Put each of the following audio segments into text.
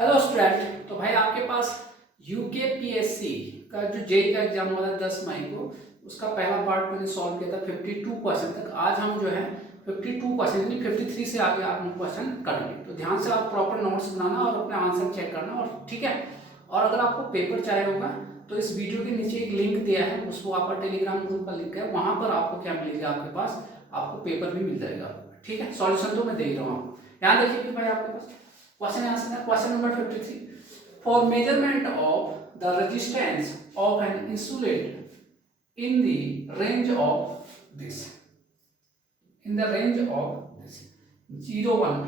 Hello student. तो भाई आपके पास यूकेपीएससी का जो जेई का एग्जाम हुआ था 10 मई को, उसका पहला पार्ट मैंने सॉल्व किया था 52 क्वेश्चन तक। आज हम जो है 52 क्वेश्चन यानी 53 से आगे आप लोग क्वेश्चन करेंगे। तो ध्यान से आप प्रॉपर नोट्स बनाना और अपने आंसर चेक करना, और ठीक है। और अगर आपको पेपर चाहिए होगा तो इस वीडियो के नीचे एक लिंक दिया है, उसको आपका टेलीग्राम ग्रुप का लिंक है, वहां पर आपको क्या मिलेगा, आपके पास आपको पेपर भी मिल जाएगा। ठीक है, सॉल्यूशन तो मैं दे ही रहा हूँ। ध्यान देखिए कि भाई आपके पास क्वेश्चन आंसर है। Question number 53, for measurement of the resistance of an insulator in the range of this, in the range of this 0 1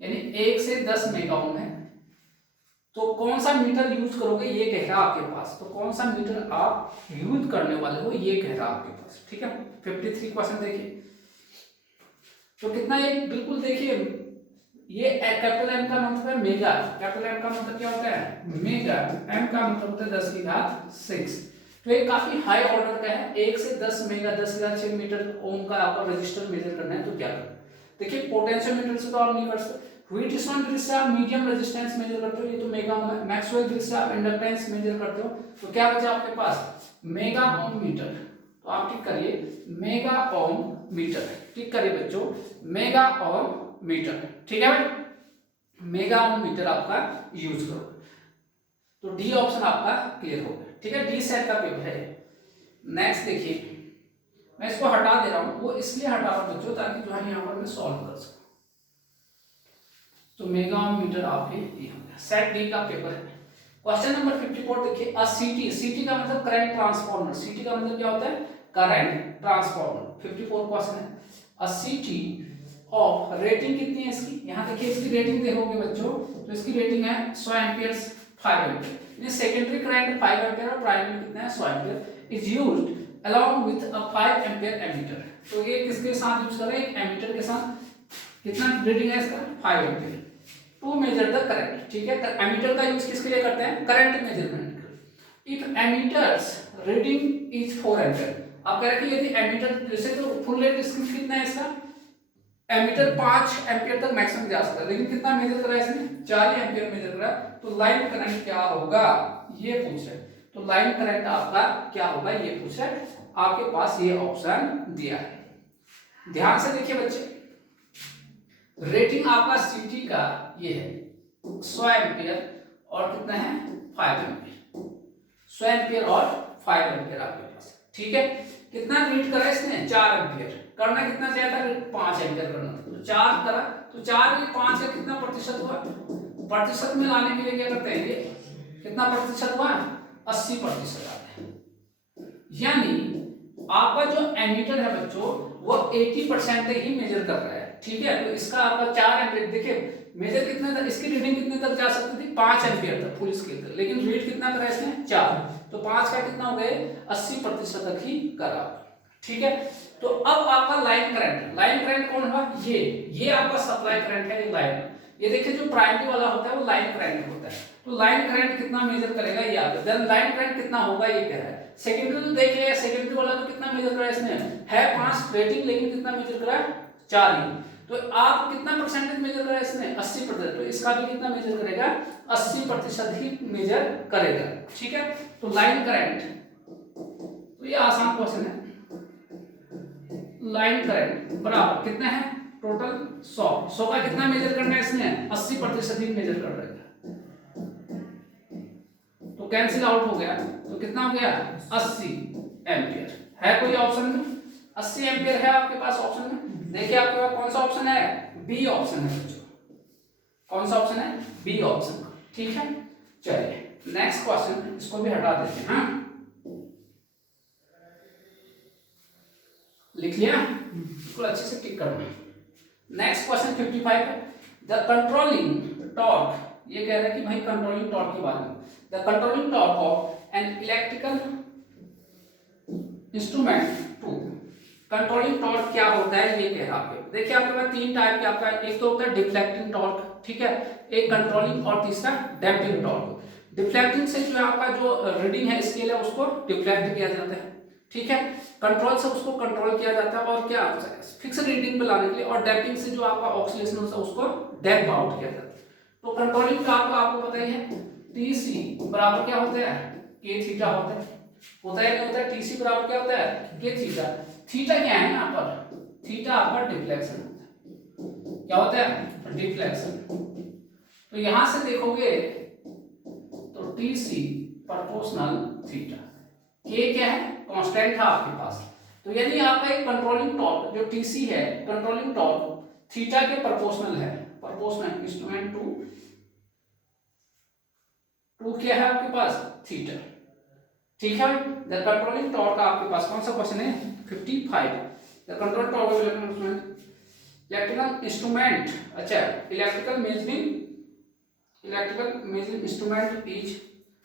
यानी 1 से 10 मेगा ओम है, तो कौन सा मीटर यूज करोगे ये कह रहा है आपके पास। तो कौन सा मीटर आप यूज करने वाले हो ये कह रहा है आपके पास। ठीक है, 53 क्वेश्चन देखिए। तो कितना ये बिल्कुल देखिए, ये कैपिटल एम का मतलब है मेगा। कैपिटल एम का मतलब क्या होता है, मेगा। एम का मतलब होता है 10⁶। तो ये काफी हाई ऑर्डर का है। 1 से 10 मेगा 10⁶ मीटर ओम का आपका रजिस्टर मेजर करना है। तो क्या करें, देखिए पोटेंशियोमीटर से तो आप नहीं कर सकते। व्हीटस्टोन ब्रिज से आप मीडियम रेजिस्टेंस मेजर करते हो, ये तो मेगा ओम है। मैक्सवेल ब्रिज से आप इंडक्टेंस मेजर करते हो, तो क्या बचा आपके पास, मेगा ओम मीटर। तो आप ठीक करिए मेगा ओम मीटर, ठीक करिए बच्चों, मेगा ओम मीटर। ठीक है भाई, मेगा ओम मीटर आपका यूज करो। तो डी ऑप्शन आपका क्लियर हो गया। ठीक है, डी सेट का पेपर है। नेक्स्ट देखिए, मैं इसको हटा दे रहा हूं, वो इसलिए हटा रहा हूं बच्चों ताकि जो है यहां पर मैं सॉल्व कर सकूं। तो मेगा ओम मीटर आपके ये हो गया। सेट डी का पेपर है। क्वेश्चन नंबर 54 देखिए, अ सीटी, सीटी का मतलब करंट ट्रांसफार्मर। सीटी का मतलब क्या होता है, करंट ट्रांसफार्मर। 54 क्वेश्चन है। अ सीटी ऑफ, रेटिंग कितनी है इसकी, यहां देखिए इसकी रेटिंग देखोगे बच्चों, तो इसकी रेटिंग है 100 एम्पियर्स 5 एम्पियर। ये सेकेंडरी करंट 5 एम्पियर और प्राइमरी कितना है 100 ampere is used along with a 5 ampere ammeter. तो ये किसके साथ यूज कर रहे हैं, एक एमीटर के साथ। कितना रेटिंग है इसका 5 ampere to measure the current. ठीक है, एमीटर का यूज किसके लिए करते हैं, current measurement. If ammeters reading is 4 ampere, आप कह रहे हैं कि यदि एमीटर, जैसे तो फुल रेट इसकी कितना है इसका, एमीटर 5 एम्पियर तक मैक्सिमम जा सकता है, लेकिन कितना मेजर करा है इसने, 4 एम्पियर मेजर करा। तो लाइन करंट क्या होगा ये पूछ रहे। तो लाइन करंट आपका क्या होगा ये पूछ रहे, आपके पास ये ऑप्शन दिया है। ध्यान से देखिए बच्चे, रेटिंग आपका सीटी का ये है 100 एम्पियर और कितना है 5 एम्पियर। 100 एम्पियर और 5 एम्पियर आपके पास। ठीक है, कितना रीड करा इसने 4 एम्पियर, करना कितना चाहिए था 5 एम्पियर करना था, तो 4 करा। तो 4 में 5 का कितना प्रतिशत हुआ, प्रतिशत में लाने के लिए क्या करते हैं, ये कितना प्रतिशत हुआ 80% आता है। यानी आपका जो एमीटर है बच्चों वो 80% ही मेजर कर रहा है। ठीक है, तो इसका आपका 4 एम्पियर, देखिए मेजर कितने तक, इसकी रीडिंग कितने तक जा सकती थी 5 एम्पियर तक फुल स्केल तक, लेकिन रीड कितना करा इसने 4। तो 5 का कितना हो गए 80% तक ही करा। ठीक है, तो अब आपका लाइन करंट, लाइन करंट कौन होगा, ये आपका सप्लाई करंट है, ये लाइन। ये देखिए जो प्राइमरी वाला होता है वो लाइन करंट होता है। तो लाइन करंट कितना मेजर करेगा ये आपका, देन लाइन करंट कितना होगा ये कह रहा है। सेकेंडरी तो देख लिया, सेकेंडरी वाला तो कितना मेजर करा इसने, है 5 रेटिंग, लेकिन कितना मेजर करा 4 ही। तो आप कितना परसेंटेज मेजर करा इसने 80%, तो इसका भी कितना मेजर करेगा 80% ही मेजर करेगा। ठीक है, तो लाइन करंट, तो ये आसान क्वेश्चन है। लाइन करंट बराबर कितना है टोटल 100 का कितना मेजर करना है इसने 80% ही मेजर कर रहा है। तो कैंसिल आउट हो गया, तो कितना हो गया 80 एम्पियर। है कोई ऑप्शन में 80 एम्पियर है आपके पास ऑप्शन में, देखिए आपके पास कौन सा ऑप्शन है, बी ऑप्शन है बच्चों। कौन सा ऑप्शन है, बी ऑप्शन। ठीक है, चलिए नेक्स्ट क्वेश्चन, इसको भी हटा देते हैं। हाँ लिख लिया, बिल्कुल अच्छे से टिक करना। नेक्स्ट क्वेश्चन 55 है, द कंट्रोलिंग टॉर्क, ये कह रहा है कि भाई कंट्रोलिंग टॉर्क के बारे में, the controlling torque of an electrical instrument to, controlling torque क्या होता है ये कह रहा है। देखिए आपके पास 3 टाइप के आपका, एक तो होता है डिफ्लेक्टिंग टॉर्क, ठीक है, एक कंट्रोलिंग और तीसरा डैम्पिंग टॉर्क। डिफ्लेक्टिंग से जो आपका जो रीडिंग है स्केल है उसको डिफ्लेक्ट किया जाता है। ठीक है, कंट्रोल से उसको कंट्रोल किया जाता है और क्या फिक्स रीडिंग पे लाने के लिए, और डैम्पिंग से जो आपका ऑक्सीलेशन होता है उसको डैम्प आउट किया जाता है। तो कंट्रोलिंग टॉर्क आपको पता ही है, TC बराबर क्या होता है, K थीटा होता है नहीं होता है, TC बराबर क्या होता है, K थीटा। थीटा क्या है यहाँ पर, थीटा आपका डिफ्लेक्शन होता है, क्या होता है, डिफ्लेक्शन। तो यहां से देखोगे तो TC प्रोपोर्शनल थीटा, K क्या है, कांस्टेंट था आपके पास। तो यदि आपका एक कंट्रोलिंग टॉर्क जो TC है, कंट्रोलिंग टॉर्क थीटा के प्रोपोर्शनल है, प्रोपोर्शनल इंस्ट्रूमेंट टू क्या है आपके पास, थीटा। ठीक है, द कंट्रोलिंग टॉर्क आपके पास कौन सा क्वेश्चन है, 55। The control torque of electrical instrument, अच्छा electrical measuring instrument is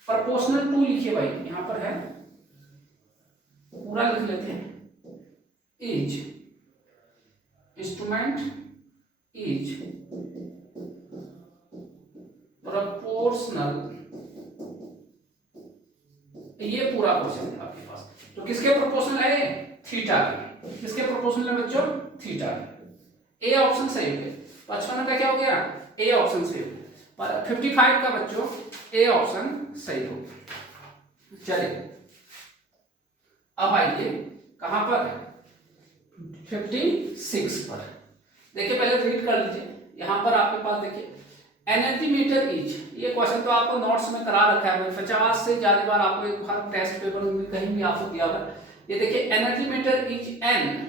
proportional to, लिखिए भाई यहां पर है, पूरा लिख लेते हैं, इज इंस्ट्रूमेंट इज प्रोपोर्शनल, ये पूरा क्वेश्चन है आपके पास। तो किसके प्रोपोर्शनल है, थीटा के। किसके प्रोपोर्शनल है बच्चों, थीटा के। ए ऑप्शन सही हो गया। 55 का क्या हो गया, ए ऑप्शन सही हो गया। पर 55 का बच्चों ए ऑप्शन सही हो गया। चलिए अब आइए कहां पर, 56 पर। देखिए पहले रीड कर लीजिए, यहां पर आपके पास देखिए एनर्जी मीटर इच, ये क्वेश्चन तो आपको नोट्स में करा रखा है, 50 से ज्यादा बार आपको एक हर टेस्ट पेपर में कहीं भी आपको दिया हुआ है। ये देखिए एनर्जी मीटर इच एन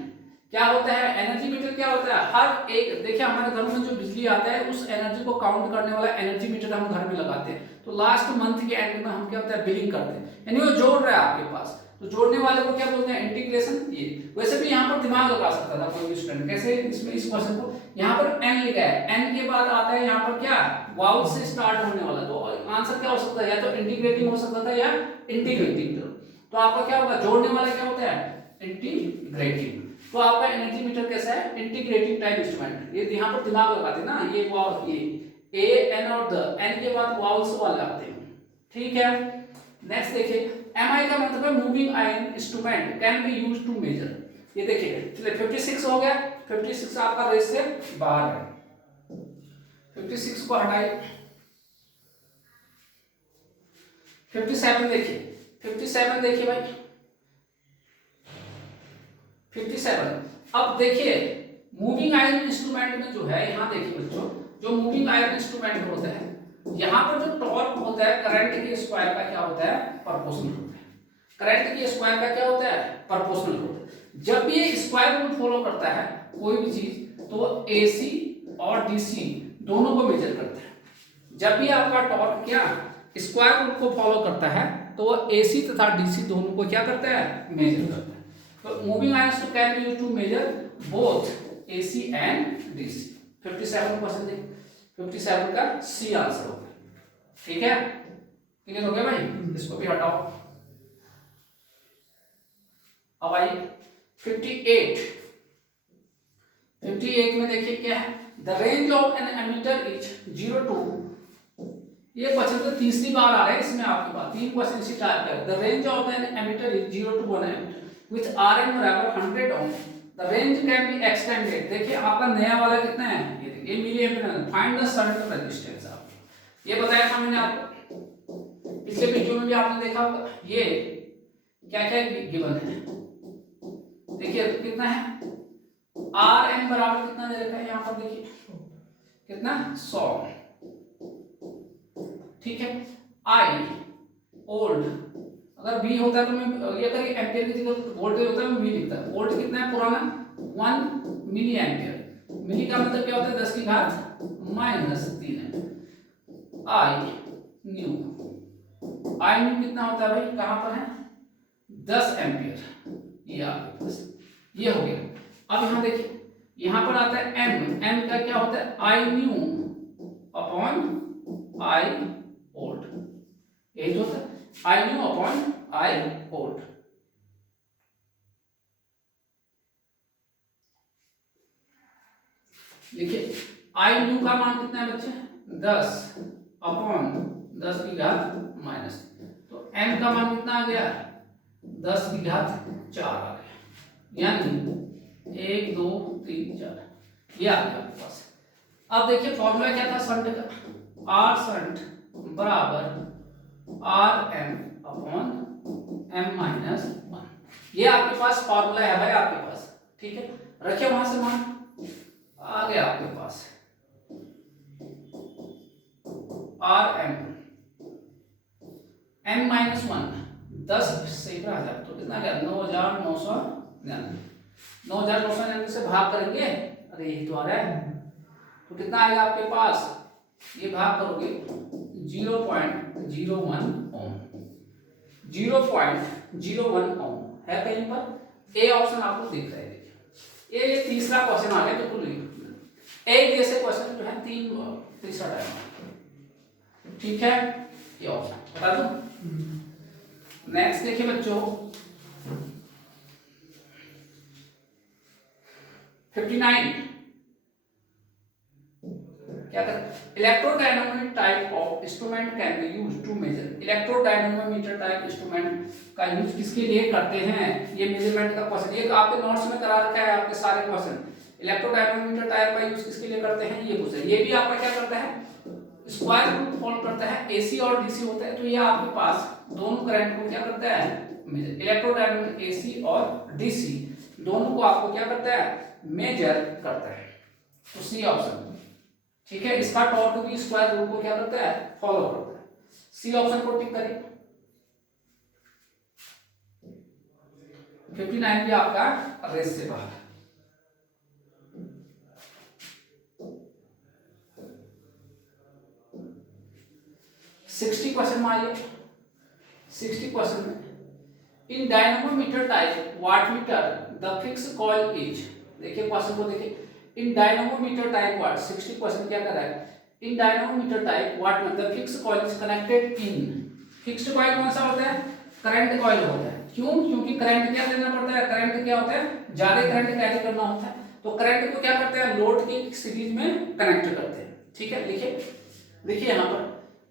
क्या होता है, एनर्जी मीटर क्या होता है, हर एक, देखिए हमारे घर में जो बिजली आता है उस एनर्जी को काउंट करने वाला एनर्जी मीटर हम घर में लगाते हैं। तो लास्ट मंथ के एंड में हम क्या होता है, बिलिंग करते हैं, यानी वो जोड़ रहा है आपके पास। तो जोड़ने वाले को क्या बोलते हैं, इंटीग्रेशन। ये वैसे भी यहाँ पर दिमाग लगा सकता था कोई भी स्टूडेंट, कैसे इसमें इस क्वेश्चन को यहाँ पर एन लिखा है, एन के बाद आता है यहाँ पर क्या, वाउल से स्टार्ट होने वाला। तो आंसर क्या हो सकता है, या तो इंटीग्रेटिंग हो सकता था या इंटीग्रेटिंग। तो आपका क्या होगा, जोड़ने वाला क्या होता है, इंटीग्रेटिंग। तो आपका एनर्जी मीटर कैसा है, इंटीग्रेटिंग टाइप इंस्ट्रूमेंट। ये यहाँ पर दिमाग लगाते ना, ये वाउल, ये ए एन और द, एन के बाद वाउल्स वाले आते हैं। ठीक है, नेक्स्ट देखिए एमआई का मतलब है moving iron instrument can be used to measure. ये देखिए चलिए 56 हो गया, 56 आपका रेस से बाहर है, 56 को हटाइए। 57 देखिए, 57 देखिए भाई, 57। अब देखिए मूविंग आयरन इंस्ट्रूमेंट में जो है, यहाँ देखिए बच्चों, जो मूविंग आयरन इंस्ट्रूमेंट होता है, यहाँ पर जो टॉर्क होता है करंट के स्क्वायर का क्या होता है, प्रोपोर्शनल होता है। करंट के स्क्वायर का क्या होता है, प्रोपोर्शनल होता है। जब ये स्क्वायर रूल फॉलो करता है कोई भी चीज, तो वो एसी और डीसी दोनों को मेजर करता है। जब भी आपका टॉर्क क्या स्क्वायर रूल को फॉलो करता है, तो वो एसी तथा डीसी दोनों को क्या करता है, मेजर करता है। तो moving iron can be used to measure both AC and DC. 57 question देखिए, 57 का सी आंसर होगा। ठीक है, क्लियर हो गया भाई, इसको भी हटाओ। अब आइए 58 में देखिए क्या है, the range of an ammeter is 0 to, ये क्वेश्चन तो तीसरी बार आ रहा है इसमें आपके पास, 3 क्वेश्चन इसी टाइप का। The range of an ammeter is 0 to 1 ammeter with Rn बराबर 100 ohm, the range can be extended. देखिए आपका नया वाला कितना है, ये देखिए milliampere. Find the shunt resistance. आप ये बताया था मैंने आपको पिछले वीडियो में भी, आपने देखा होगा। ये क्या क्या गिवन है, देखिए कितना है, Rn बराबर कितना दे रखा है यहाँ पर, देखिए कितना 100। ठीक है, I ओल्ड, अगर V होता है तो मैं ये अगर एम्पियर की जगह वोल्टेज होता है मैं V लिखता। वोल्ट कितना है पुराना, 1 मिली एम्पियर। मिली का मतलब क्या होता है, 10 की घात -3 है। I न्यू कितना होता है भाई, कहां पर है, 10 एम्पियर। ये आपके पास ये हो गया। अब यहां देखिए, यहां पर आता है M का क्या होता है, I new upon I old. यही होता है I new upon I old. देखिए I न्यू का मान कितना है बच्चे, 10 अपॉन 10 की घात -, तो M का मान कितना आ गया, 10 की घात 4 आ गया, यानी 1 2 3 4 ये आ गया आपके पास। अब देखिए फॉर्मूला क्या था शंट का, आर शंट बराबर R M upon M minus one. ये आपके पास फॉर्मूला है भाई आपके पास, ठीक है। रखिए वहां से मान, आ गया आपके पास R M M minus one 10 से आ जाए तो कितना गया 9,999। 9,999 से भाग करेंगे, अरे यही तो आ रहा है, तो कितना आएगा आपके पास, ये भाग करोगे 0.01 ओम। 0.01 ओम है कहीं पर, ए ऑप्शन आपको दिख रहा है। देखिए ये तीसरा क्वेश्चन आ गया, बिल्कुल एक जैसे क्वेश्चन जो है तीसरा टाइम, ठीक है। ये ऑप्शन बता दूं। नेक्स्ट देखिए बच्चों 59 क्या कर, electrodynamic type of instrument can be used to measure. Electrodynamometer type instrument का यूज किसके लिए करते हैं, ये मेजरमेंट का क्वेश्चन, ये आपके नोट्स में करा रखा है आपके सारे क्वेश्चन। इलेक्ट्रोडायनामोमीटर टाइप का यूज किसके लिए करते हैं, ये पूछा। ये भी आपका क्या करता है, स्क्वायर रूल फॉलो करता है, एसी और डीसी होता है, तो ये आपके पास दोनों करंट को क्या करता है, इलेक्ट्रोडायनामिक एसी और डीसी दोनों को आपको क्या करता है, मेजर करता है। तो सी ऑप्शन, ठीक है। इसका टॉर्क भी स्क्वायर रूल को क्या करता है, फॉलो करता है। सी ऑप्शन को टिक करिए। 59 भी आपका रेस से बाहर। 60 क्वेश्चन में आइए। 60 क्वेश्चन में in dynamometer type wattmeter the fix coil is, देखिए क्वेश्चन को देखिए, in dynamometer type watt, 60 question क्या कर रहा है, इन डायनामोमीटर टाइप वाट में the fix coil is connected in, fixed coil कौन सा होता है, करंट कॉइल होता है। क्यों, क्योंकि करंट क्या देना पड़ता है, करंट क्या होता है, ज्यादा करंट कैरी करना होता है, तो करंट को क्या करते हैं, लोड की सीरीज में कनेक्ट करते हैं, ठीक है। लिखिए देखिए यहाँ पर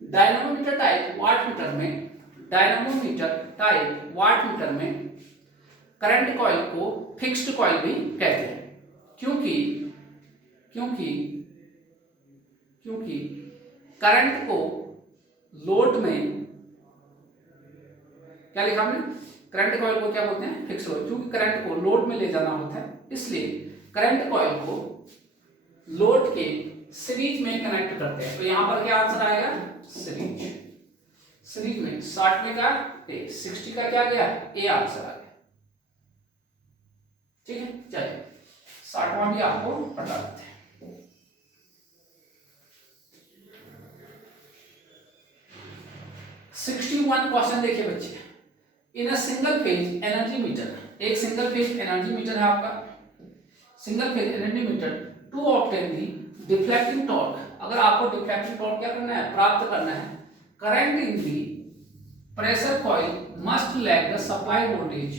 डायनामोमीटर टाइप वाटमीटर में, डायनामोमीटर टाइप वाटमीटर में करंट कॉइल को फिक्स्ड कॉइल भी कहते हैं, क्योंकि क्योंकि क्योंकि करंट को लोड में, क्या लिखा हमने, करंट कॉइल को क्या बोलते हैं, फिक्स्ड कॉइल, क्योंकि करंट को लोड में ले जाना होता है, इसलिए करंट कॉइल को लोड के सीरीज में कनेक्ट करते हैं। तो यहां पर क्या आंसर आएगा, सीरीज। सीरीज में 60 में का ए, 60 का क्या गया, ए आंसर आ गया, ठीक है। चलिए 60वां भी आपको बता देते हैं। 61 क्वेश्चन देखिए बच्चे, in a single phase energy meter, एक सिंगल फेज एनर्जी मीटर है आपका, single phase energy meter to obtain the deflecting torque, अगर आपको डिफ्लेक्टिंग टॉर्क क्या करना है, प्राप्त करना है, current in the pressure coil must lag the supply voltage,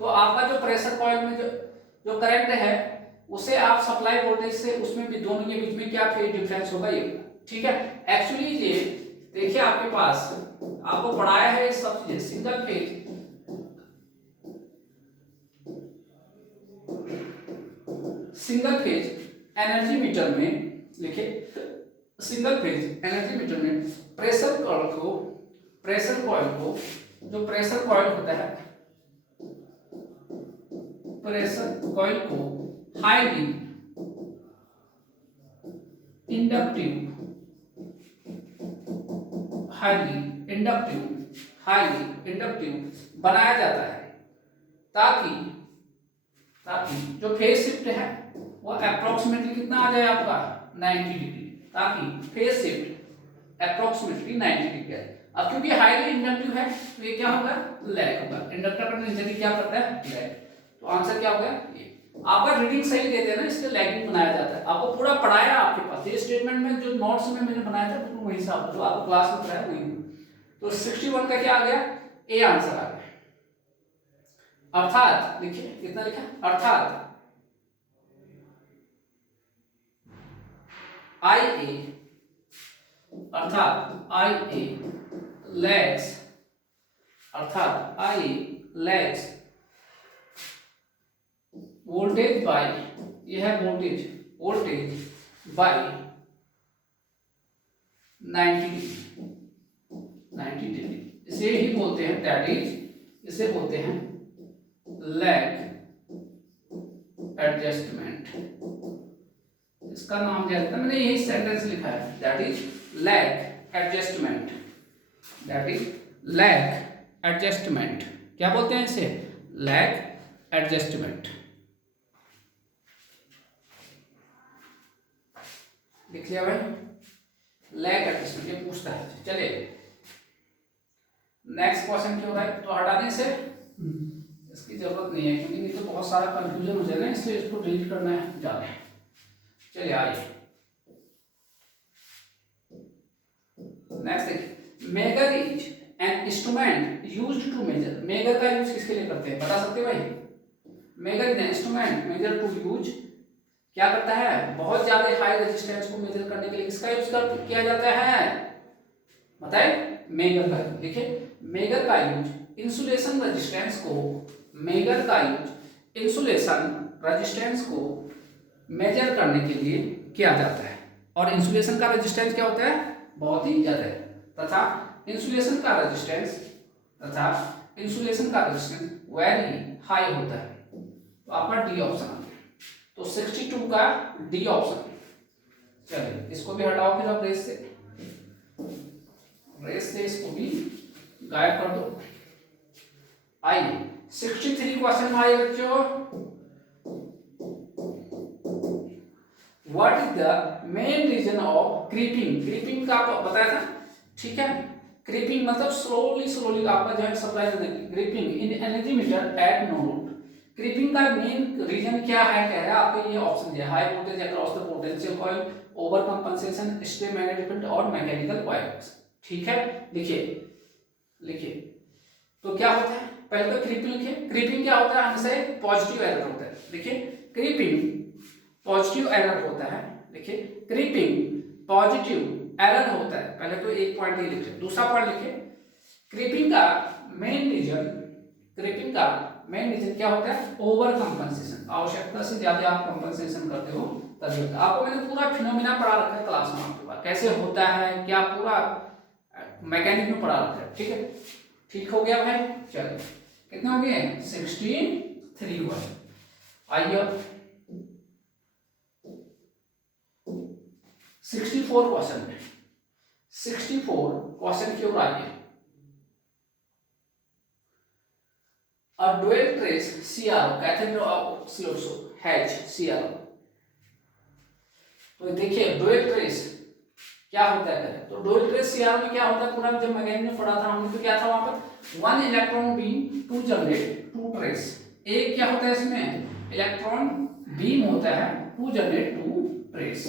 तो आपका जो प्रेशर कॉइल में जो करंट है उसे आप सप्लाई वोल्टेज से, उसमें भी दोनों के बीच में क्या फेज डिफरेंस होगा, ये, ठीक है। एक्चुअली ये देखिए आपके पास आपको पढ़ाया है सब चीजें, सिंगल फेज एनर्जी मीटर में, लिखे सिंगल फेज एनर्जी मीटर में प्रेशर कॉइल को जो प्रेशर कॉइल होता है, प्रेशर कॉइल को हाईली इंडक्टिव बनाया जाता है, ताकि जो फेज शिफ्ट है वो अप्रोक्सीमेटली कितना आ जाए आपका 90 डिग्री, ताकि फेज शिफ्ट अप्रोक्सीमेटली 90 डिग्री है। अब क्योंकि हाईली इंडक्टिव है तो ये क्या होगा, लैग होगा, इंडक्टर का नेचर क्या करता है, लैग, तो आंसर क्या होगा, ये। आपका रीडिंग सही देते हैं ना, इसलिए लैगिंग बनाया जाता है। आपको पूरा पढ़ाया आपके पास, ये स्टेटमेंट में जो नोट्स में मैंने बनाया था बिल्कुल वही हिसाब जो आपको क्लास में पढ़ाया वही। तो 61 का क्या आ गया, ए आंसर आ गया। अर्थात देखिए कितना लिखा, अर्थात आई ए लैग्स वोल्टेज बाय, ये है वोल्टेज बाय 90 डिग्री। इसे ही बोलते हैं, दैट इज, इसे बोलते हैं लेग एडजस्टमेंट। इसका नाम क्या है, मैंने यही सेंटेंस लिखा है, that is leg adjustment, that is leg adjustment. क्या बोलते हैं इसे, लेग एडजस्टमेंट। लिख लिया भाई, लेग एडजस्टमेंट, ये पूछता है। चलिए नेक्स्ट क्वेश्चन क्या होता है, तो हटाने से इसकी जरूरत नहीं है क्योंकि नहीं तो बहुत सारा कंफ्यूजन हो जाएगा, इसलिए इसको डिलीट करना है ज्यादा। चलिए आइए नेक्स्ट देखिए, megger is an instrument used to measure. Megger का यूज किसके लिए करते हैं, बता सकते भाई। Megger is an instrument measure to use, क्या करता है, बहुत ज्यादा हाई रेजिस्टेंस को मेजर करने के लिए किसका यूज किया जाता है, बताए, मेगर का। देखिए मेगर का यूज इंसुलेशन रेजिस्टेंस को, मेगर का यूज इंसुलेशन रेजिस्टेंस को मेजर करने के लिए किया जाता है। और इंसुलेशन का रेजिस्टेंस क्या होता है, बहुत ही ज्यादा है, तथा इंसुलेशन का रेजिस्टेंस वेरी हाई होता है। तो आपका डी ऑप्शन आ गया, तो 62 का डी ऑप्शन। चलिए इसको भी हटाओ फिर आप रेस से इसको भी गायब कर दो। आइए 63 क्वेश्चन में आइए बच्चों, what is the main reason of creeping. Creeping का आपको बताया था, ठीक है। क्रीपिंग मतलब स्लोली आपका जो है सप्लाई करने की। Creeping in energy meter at no load. Creeping का मेन रीजन क्या है, कह रहा है आपको, ये ऑप्शन दिया, high voltage across the potential coil, over compensation, stay magnetic और मैकेनिकल कॉइल्स। ठीक है, लिखिए तो क्या होता है, पहले तो क्रीपिंग लिखिए। क्रीपिंग क्या होता है, हमेशा एक पॉजिटिव एरर होता है। देखिए क्रीपिंग पॉजिटिव एरर होता है, देखिए क्रीपिंग पॉजिटिव एरर होता है। पहले तो एक पॉइंट ये लिखिए। दूसरा पॉइंट लिखिए, क्रीपिंग का मेन रीजन क्या होता है, ओवर कंपनसेशन। आवश्यकता से ज्यादा आप कंपनसेशन करते हो तभी होता है। आपको मैंने पूरा फिनोमिना पढ़ा रखा है क्लास में, आपके पास कैसे होता है, क्या पूरा मैकेनिक में पढ़ा रखा है। ठीक है, ठीक हो गया भाई। चलो कितने हो गए, 63 हुआ। आइए 64 क्वेश्चन में, 64 क्वेश्चन की ओर आइए। A dual trace CRO catheter of CO2 H CRO। तो देखिए डुअल ट्रेस क्या होता है, तो डुअल ट्रेस सीआर में क्या होता है, पूरा जब मैकेनिज्म में पढ़ा था हमने तो क्या था वहां पर, one electron beam to generate to trace. एक क्या होता है इसमें, इलेक्ट्रॉन बीम होता है to generate to trace,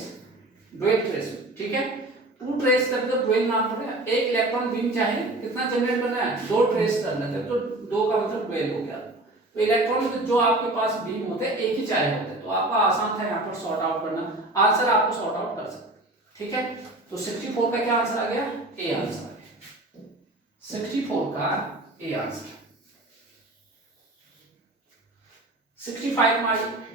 dual trace. ठीक है, टू ट्रेस तब तो डुअल नाम पड़ेगा। एक इलेक्ट्रॉन बीम चाहे कितना जनरेट करना है, दो ट्रेस करना है, तो दो का मतलब डुअल हो गया। तो इलेक्ट्रॉन जो आपके पास बीम होते हैं एक ही चाहिए होते हैं, तो आपका आसान था यहाँ पर सॉर्ट आउट करना, आंसर आपको सॉर्ट आउट कर सकते। ठीक है, तो 64 का क्या आंसर आ गया, ए आंसर आ गया, 64 का ए आंसर। 65 में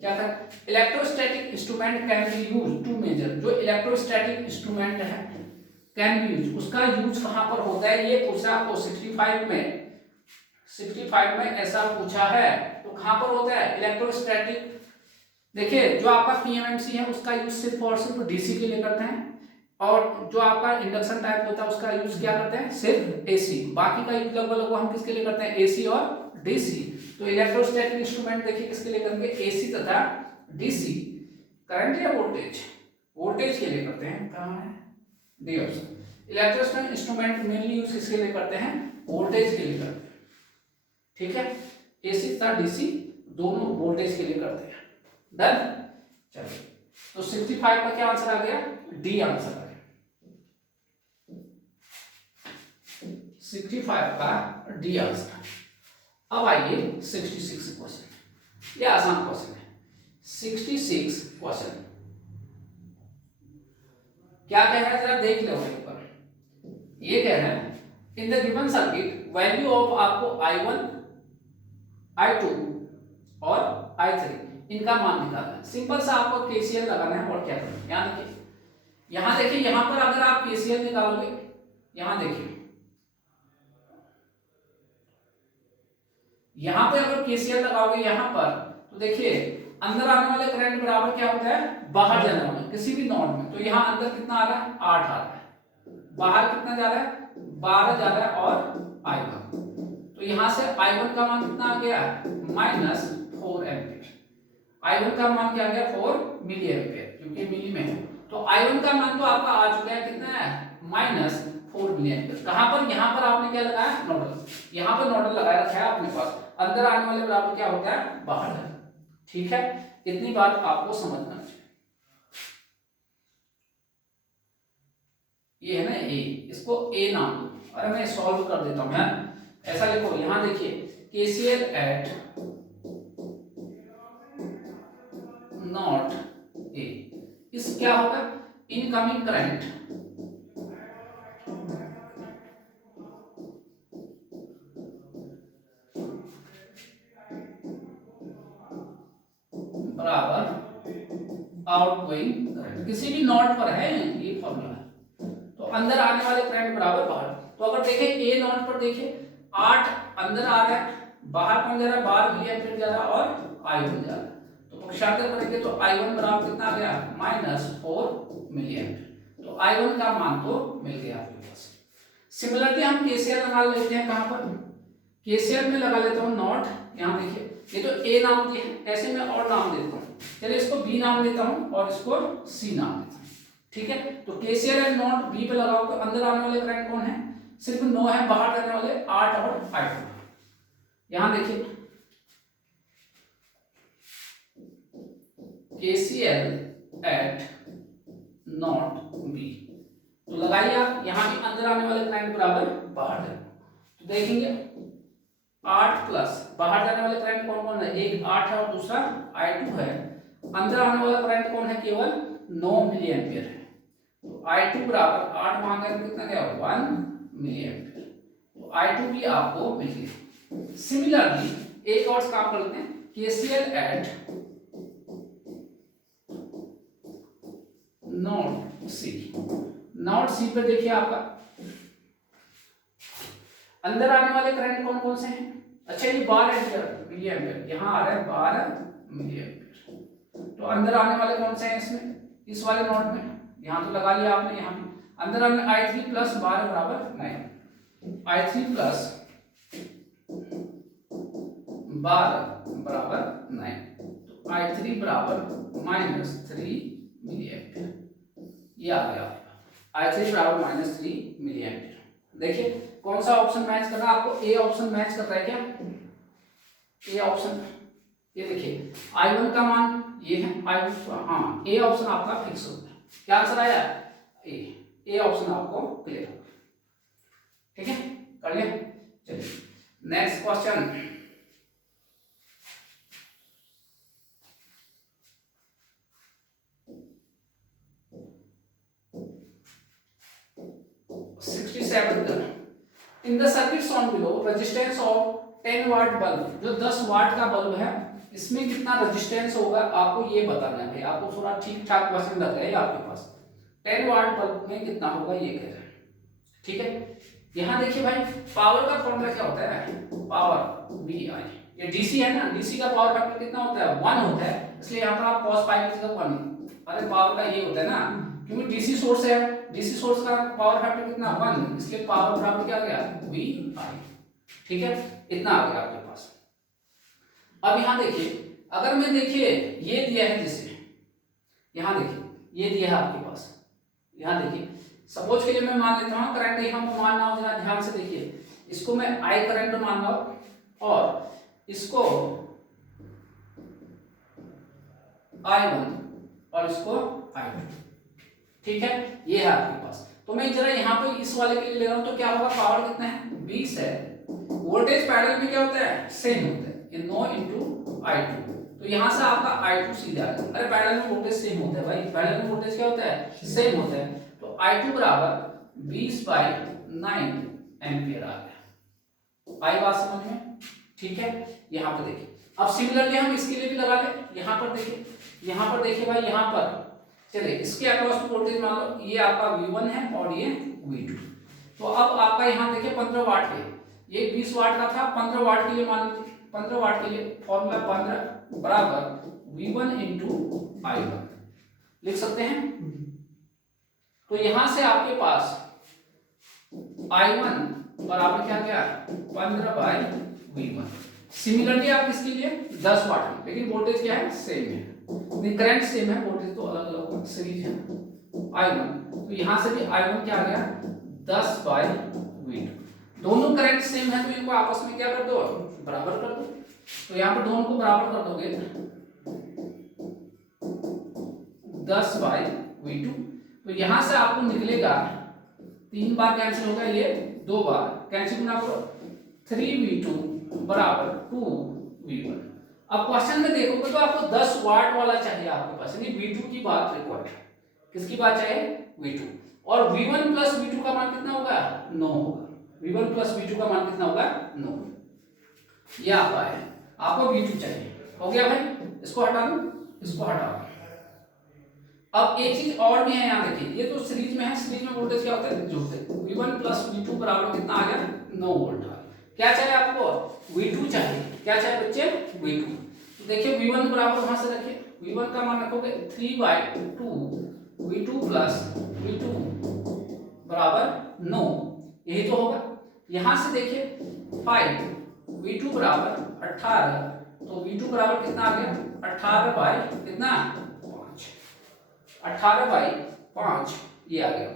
क्या था, electrostatic instrument can be use to measure. जो इलेक्ट्रोस्टैटिक इंस्ट्रूमेंट है कैन बी यूज, उसका यूज कहां पर होता है, ये पूछा आपको 65 में। 65 में ऐसा पूछा है, तो कहां पर होता है इलेक्ट्रोस्टैटिक। देखिए जो आपका पीएमएमसी है उसका यूज सिर्फ और सिर्फ डीसी के लिए करते हैं, और जो आपका इंडक्शन टाइप होता है उसका यूज क्या करते हैं, सिर्फ एसी। बाकी का यूज लगभग हम किसके लिए करते हैं, एसी और डीसी। तो इलेक्ट्रोस्टैटिक इंस्ट्रूमेंट देखिए किसके लिए करेंगे, एसी तथा डीसी। करंट या वोल्टेज, वोल्टेज के लिए करते हैं, कहां है D option. Electrostatic instrument mainly use किसके लिए करते हैं, वोल्टेज के लिए करते हैं। ठीक है, एसी तथा डीसी दोनों वोल्टेज के लिए करते हैं। डन, चलिए तो 65 का क्या आंसर आ गया, डी आंसर आ गया। 65 का डी आंसर। अब आइए 66 क्वेश्चन, ये आसान क्वेश्चन है। 66 क्वेश्चन क्या कह रहा है, जरा देख लो एक बार। ये कह रहा है in the given circuit value of आपको I1 I2 और I3 इनका मान निकालना है। सिंपल सा आपको केसीएल लगाना है और क्या करना है, यहाँ देखिए यहाँ देखिए, यहाँ पर अगर आप केसीएल निकालोगे, यहाँ देखिए, यहाँ पे अगर केसीएल लगाओगे यहाँ पर, तो देखिए अंदर आने वाले करंट बराबर क्या होता है, बाहर जाने वाले किसी भी नोड में। तो यहाँ अंदर कितना आ रहा है, 8 आ रहा है, बाहर कितना जा रहा है, 12 जा रहा है, और I1, तो यहाँ से I1 का मान कितना आ गया, -4 एम्पियर। I1 का मान क्या आ गया, 4 मिली एम्पियर, क्योंकि मिली में है। तो I1 का मान तो आपका आ चुका है, कितना है, -4 मिली एम्पियर। कहाँ पर, यहाँ पर आपने क्या लगाया, नोडल, यहाँ पर नोडल लगाया रखा है अपने पास। अंदर आने वाले बराबर क्या होता है, बाहर जाने। ठीक है, इतनी बात आपको समझना चाहिए। ये है ना ए, इसको ए नाम दो। अरे मैं सॉल्व कर देता हूं यार, ऐसा लिखो, यहां देखिए केसीएल एट नॉट ए, इस क्या होगा, इनकमिंग करंट बराबर आउटगोइंग करंट, किसी भी नॉट पर है ये फॉर्मूला है। तो अंदर आने वाले करंट बराबर बाहर। तो अगर देखें ए नॉट पर, देखिए 8 अंदर आ रहा है, बाहर कौन जा रहा है, 12 मिली एम्पीयर जा रहा है, और I1 जा रहा है। तो पक्षांतर करेंगे तो I1 बराबर कितना आ गया, -4 मिली एम्पीयर। तो I1 का मान तो मिल गया आपके पास। सिमिलरली हम केसीएल लगा लेते हैं, कहां पर, केसीएल में लगा लेता हूं नॉट। यहां देखिए ये तो ए नाम की है, ऐसे में और नाम देता हूं, चलिए इसको बी नाम देता हूं और इसको सी नाम देता हूं। ठीक है, तो केसीएल एंड नॉट बी पे लगाओ, तो अंदर आने वाले करंट कौन है, सिर्फ 9 है, बाहर जाने वाले 8 और I2। यहां देखिए केसीएल एट नॉट बी, तो लगाइए आप, यहां भी अंदर आने वाले करंट बराबर बाहर जाने। तो देखेंगे 8 प्लस बाहर जाने वाले करंट कौन कौन है, एक 8 है और दूसरा I2 है। अंदर आने वाला करंट कौन है, केवल 9 मिली एम्पियर है। तो I2 बराबर 8 मांगा तो कितना गया, 1 मिली एम्पियर। तो I2 भी आपको मिल गया। सिमिलरली एक और काम कर लेते हैं, KCL at node C. Node C पे देखिए आपका अंदर आने वाले करंट कौन कौन से हैं, अच्छा ये 12 एम्पियर मिली एम्पियर, यहाँ आ रहा है 12 मिली एम्पियर। तो अंदर आने वाले कौन से हैं इसमें, इस वाले नोड में, यहाँ तो लगा लिया आपने, यहाँ पे अंदर आने I3 प्लस 12 बराबर 9, I3 प्लस 12 बराबर 9, तो I3 बराबर -3 मिली एम्पियर, ये आ गया I3 बराबर -3 मिली एम्पियर। देखिए कौन सा ऑप्शन मैच कर रहा है आपको, ए ऑप्शन मैच कर रहा है क्या, ए ऑप्शन, ये देखिए I1 का मान ये है, I1, हाँ ए ऑप्शन आपका फिक्स हो गया। क्या आंसर आया, ए ऑप्शन आपको क्लियर हो गया। ठीक है, कर लिया, चलिए next question. In the circuit shown below resistance of 10 watt bulb, जो 10 वाट का बल्ब है इसमें कितना रेजिस्टेंस होगा आपको ये बताना है। आपको थोड़ा ठीक ठाक क्वेश्चन लग रहा है आपके पास, 10 वाट बल्ब में कितना होगा ये कह रहे हैं। ठीक है, यहाँ देखिए भाई पावर का फॉर्मूला क्या होता है, पावर VI, ये डीसी है ना, डीसी का पावर फैक्टर कितना होता है, 1 होता है, इसलिए यहाँ पर आप cos पाई का 1, अरे पावर का ये होता है ना, क्योंकि डीसी सोर्स है, डीसी सोर्स का पावर फैक्टर कितना 1, इसलिए पावर बराबर क्या आ गया VI। ठीक है, इतना आ गया आपके पास। अब यहाँ देखिए, अगर मैं देखिए ये दिया है जिससे, यहाँ देखिए ये दिया है आपके पास, यहाँ देखिए सपोज के लिए मैं मान लेता हूँ करंट यहाँ पर मानना हो, जरा ध्यान से देखिए, इसको मैं I करंट मान रहा हूँ और इसको I1 और इसको I2। ठीक है, ये है आपके पास। तो मैं जरा यहाँ पे इस वाले के लिए ले रहा हूँ, तो क्या होगा, पावर कितना है 20 है, वोल्टेज पैरेलल में क्या होता है सेम होता है, ये 9 × I2, तो यहाँ से आपका I2 सीधा आ गया। अरे पैरेलल में वोल्टेज सेम होता है भाई, पैरेलल में वोल्टेज क्या होता है सेम होता है, तो I2 बराबर 20/9 एम्पियर आ गया। आई बात समझ में, ठीक है। यहाँ पर देखिए, अब सिमिलरली हम इसके लिए भी लगा लें, यहाँ पर देखिए, यहाँ पर देखिए भाई, यहाँ पर चलिए इसके अक्रॉस वोल्टेज मान लो ये आपका V1 है और ये V2। तो अब आपका यहाँ देखिए 15 वाट है, ये 20 वाट का था, 15 वाट के लिए मान लीजिए 15 वाट के लिए फॉर्मूला 15 बराबर V1 इंटू I1 लिख सकते हैं। तो यहां से आपके पास I1 बराबर क्या गया 15/V1। सिमिलरली आप किसके लिए 10 वाट में, लेकिन वोल्टेज क्या है सेम है, करंट सेम है, वोल्टेज तो अलग अलग सीरीज है I1। तो यहां से भी I1 क्या आ गया 10/V2। दोनों करंट सेम है तो इनको आपस में क्या कर दो बराबर कर दो। तो यहाँ पर दोनों को बराबर कर दोगे 10/V2। तो यहां से आपको निकलेगा 3 बार कैंसिल होगा, ये 2 बार कैंसिल ना करो 3V2 बराबर 2V1। अब क्वेश्चन में देखोगे तो आपको 10 वाट वाला चाहिए आपके पास, यानी V2 की बात रिक्वायर्ड है। किसकी बात चाहिए V2। और V1 प्लस V2 का मान कितना होगा 9 होगा। V1 प्लस V2 का मान कितना होगा 9। ये आपका है, आपको V2 चाहिए। हो गया भाई, इसको हटा दो, इसको हटा दो। अब एक चीज और भी है यहाँ देखिए, ये तो सीरीज में है, सीरीज में वोल्टेज क्या होता है जुड़ते हैं। V1 प्लस V2 बराबर कितना आ गया 9 वोल्ट आ गया। क्या चाहिए आपको V2 चाहिए। क्या चाहिए बच्चे V2। तो देखिए V1 बराबर वहां से रखिए, V1 का मान रखोगे 3/2 V2 प्लस V2 बराबर 9, यही तो होगा। यहां से देखिए 5 V2 बराबर 18, तो V2 बराबर कितना आ गया 18 बाई कितना 5, 18/5 ये आ गया।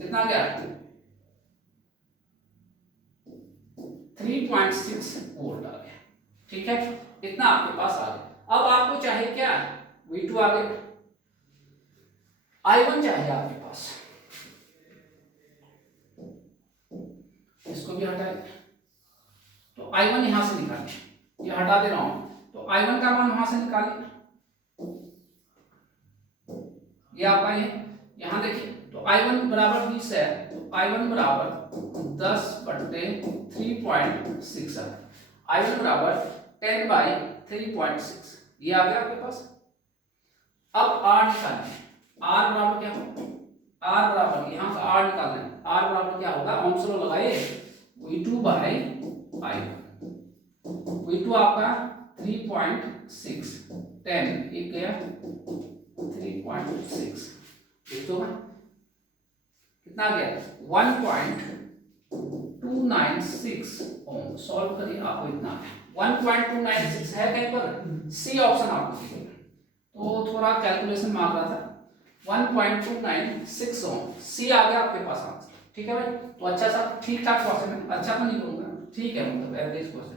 कितना गया 3.6 वोल्ट आ गया। ठीक है, इतना आपके पास आ गया। अब आपको चाहिए क्या V2 आ गया, I1 चाहिए आपके पास, इसको भी हटाए। तो I1 यहां से निकालिए, ये हटा दे रहा हूं। तो I1 का मान वहां से निकालिए, ये आपका ये यहां देखिए। तो I1 बराबर 20 है, तो I1 बराबर 10/3.6 है। I1 बराबर 10/3.6 ये आ गया आपके पास। अब R निकालिए, R बराबर क्या होगा, R बराबर यहाँ का R निकालना है, R बराबर क्या होगा ओम्स लॉ लगाइए V2/I1। V2 आपका 3.6 10 एक गया 3.6, तो कितना गया 1.296 ओम। सॉल्व करिए, आपको इतना 1.296 है कहीं पर, सी ऑप्शन आपको दिखेगा। तो थोड़ा कैलकुलेशन मांग रहा था, 1.296 ओम, सी आ गया आपके पास आंसर। ठीक है भाई, तो अच्छा सा ठीक ठाक क्वेश्चन है, अच्छा तो नहीं कहूंगा, ठीक है, मतलब एवरेज क्वेश्चन।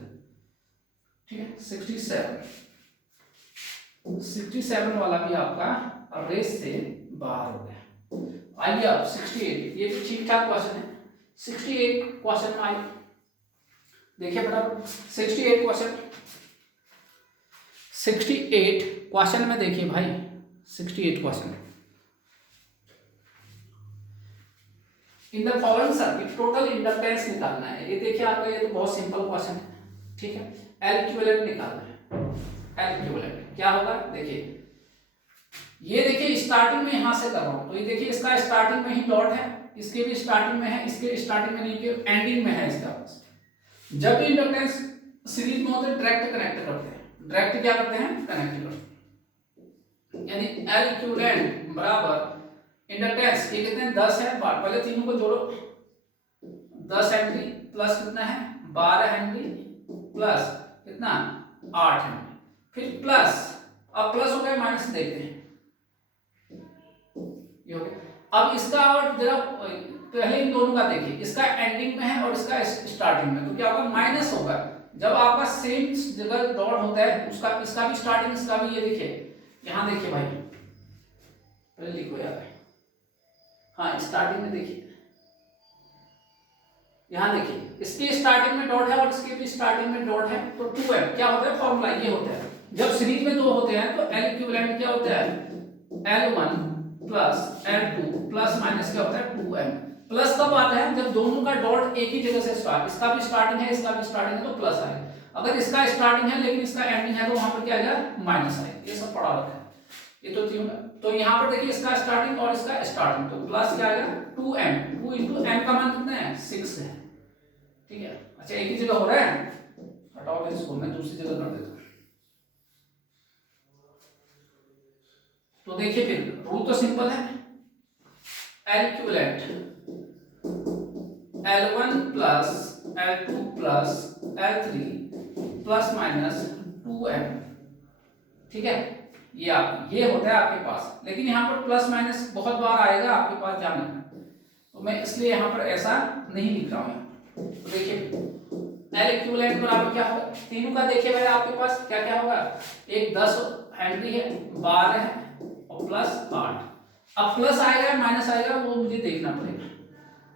ठीक है, 67 वाला भी आपका रेस से बाहर हो गया। आइए अब 68, ये भी ठीक ठाक क्वेश्चन है। 68 क्वेश्चन में आइए देखिए फटाफट, 68 क्वेश्चन में देखिए भाई, 68 question in the following circuit total inductance निकालना है। ये देखिए आपका, ये तो बहुत सिंपल क्वेश्चन है। ठीक है, L इक्विवेलेंट निकालना है। L इक्विवेलेंट क्या होगा देखिए, ये देखिए स्टार्टिंग में यहां से कर रहा हूं, तो ये देखिए इसका स्टार्टिंग में ही डॉट है, इसके भी स्टार्टिंग में है, इसके स्टार्टिंग में नहीं, के एंडिंग में है इसका। जब भी इंडक्टेंस सीरीज में होते हैं डायरेक्ट कनेक्ट करते हैं, डायरेक्ट क्या करते हैं कनेक्ट करते हैं, यानी L इक्विवेलेंट बराबर इंडक्टेंस ये कितने 10 है, पहले तीनों को जोड़ो, 10 हेनरी प्लस कितना है 12 हेनरी प्लस कितना 8 हेनरी, फिर प्लस, अब प्लस हो गया माइनस देखते हैं, ये हो गया। अब इसका और जरा पहले इन दोनों का देखिए, इसका एंडिंग में है और इसका स्टार्टिंग में, तो क्या होगा माइनस होगा। जब आपका सेम जगह डॉट होता है, उसका इसका भी स्टार्टिंग, इसका भी, ये देखिए यहां देखिए भाई, पहले लिखो यार, हाँ स्टार्टिंग में देखिए, यहां देखिए इसकी स्टार्टिंग में डॉट है और इसके भी स्टार्टिंग में डॉट है, तो 2m क्या होता है फॉर्मूला ये होता है। जब सीरीज में दो होते हैं तो L इक्विवेलेंट क्या होता है L1 plus L2 plus minus क्या होता है 2m। प्लस तब आता है जब दोनों का डॉट एक ही जगह से स्टार्ट, इसका भी स्टार्टिंग है, इसका भी स्टार्टिंग है, तो प्लस आएगा। अगर इसका स्टार्टिंग है लेकिन इसका एंडिंग है तो वहां पर क्या आएगा, माइनस आएगा। ये सब पढ़ा रखा है ये तो यहाँ पर देखिए इसका स्टार्टिंग और इसका स्टार्टिंग, तो प्लस क्या आएगा 2m, 2 इंटू एम का मान कितना है 6 है, ठीक है। अच्छा एक ही जगह हो रहा है, हटाओ इसको, मैं दूसरी जगह कर देता हूँ। तो देखिए फिर रूल तो सिंपल है, L equivalent L1 plus L2 plus L3 plus minus 2m, ठीक है। ये होता है आपके पास, लेकिन यहाँ पर प्लस माइनस बहुत बार आएगा आपके पास ध्यान रखना, तो मैं इसलिए यहाँ पर ऐसा नहीं लिख रहा हूँ। तो देखिए L इक्विवेलेंट बराबर क्या होगा, तीनों का देखिए भाई आपके पास क्या क्या होगा, एक 10 हेनरी है, 12 है और प्लस 8। अब प्लस आएगा माइनस आएगा वो मुझे देखना पड़ेगा।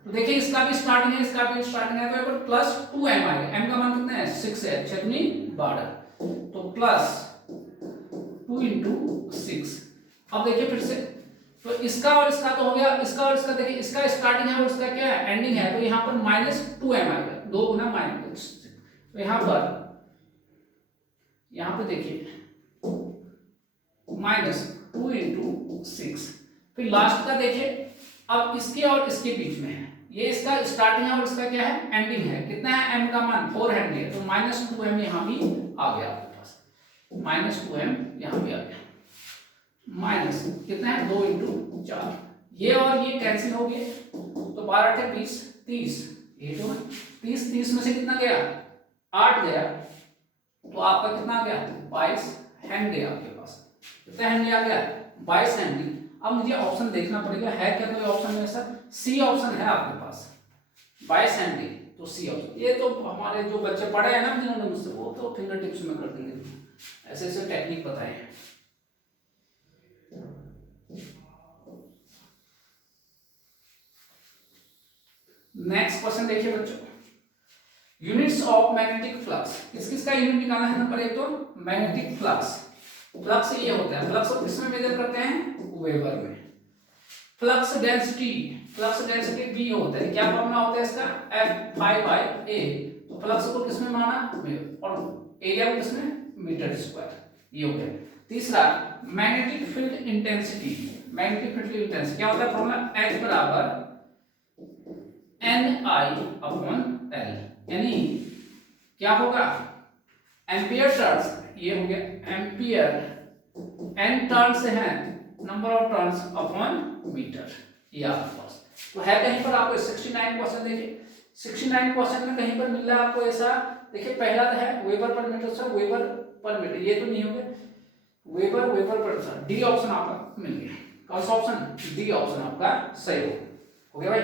तो देखिए इसका भी स्टार्टिंग है, इसका भी स्टार्टिंग है, तो प्लस 2m आएगा, m का मान कितना है 6 है, 6 दूनी 12, तो प्लस 2 इंटू 6। अब देखिए फिर से, तो इसका और इसका तो हो गया, इसका और इसका देखिए, इसका स्टार्टिंग है और इसका क्या है एंडिंग है, तो यहाँ पर माइनस 2m आएगा, 2 गुना माइनस, तो यहाँ पर देखिए माइनस 2 इंटू 6। फिर लास्ट का देखिए, अब इसके और इसके बीच में है, ये इसका स्टार्टिंग है और इसका क्या है एंडिंग है, कितना है m का मान 4 हेनरी है, तो माइनस 2m यहाँ भी आ गया आपके पास, माइनस 2m यहाँ भी आ गया, माइनस कितना है 2 इंटू 4, ये और ये कैंसिल हो गए, तो 12 × 20 30, ये तो 30 में से कितना गया 8 गया, तो आपका कितना आ गया 22 हेनरी आपके पास, कितना हेनरी आ गया 22 हेनरी। अब मुझे ऑप्शन देखना पड़ेगा, है क्या कोई ऑप्शन में ऐसा, सी ऑप्शन है आपके पास 22 हेनरी, तो सी ऑप्शन। ये तो हमारे जो बच्चे पढ़े हैं ना जिन्होंने मुझसे, वो तो फिंगर टिप्स में कर देंगे, ऐसे ऐसे टेक्निक बताए हैं। नेक्स्ट क्वेश्चन देखिए बच्चों, यूनिट्स ऑफ मैग्नेटिक फ्लक्स, किस किस का यूनिट निकालना है, नंबर 1 तो मैग्नेटिक फ्लक्स, फ्लक्स ये होता है, फ्लक्स को किसमें मेजर करते हैं वेबर में। फ्लक्स डेंसिटी बी होता है, क्या फॉर्मूला होता है इसका F5/A, तो फ्लक्स को किसमें माना और एरिया को किसमें मीटर स्क्वायर, ये हो गया। तीसरा मैग्नेटिक फील्ड इंटेंसिटी, क्या होता है फॉर्मूला H बराबर NI/L, यानी क्या होगा एम्पियर टर्न्स, ये हो गया एम्पियर, n टर्न्स है number of turns upon meter, ये आपके पास। तो है कहीं पर आपको 69 क्वेश्चन, देखिए 69 क्वेश्चन में कहीं पर मिल रहा है आपको ऐसा, देखिए पहला तो है weber per meter, sir weber per meter, ये तो नहीं हो गया, वेबर पर सर, डी ऑप्शन आपका मिल गया, कौन सा ऑप्शन, डी ऑप्शन आपका सही हो गया भाई,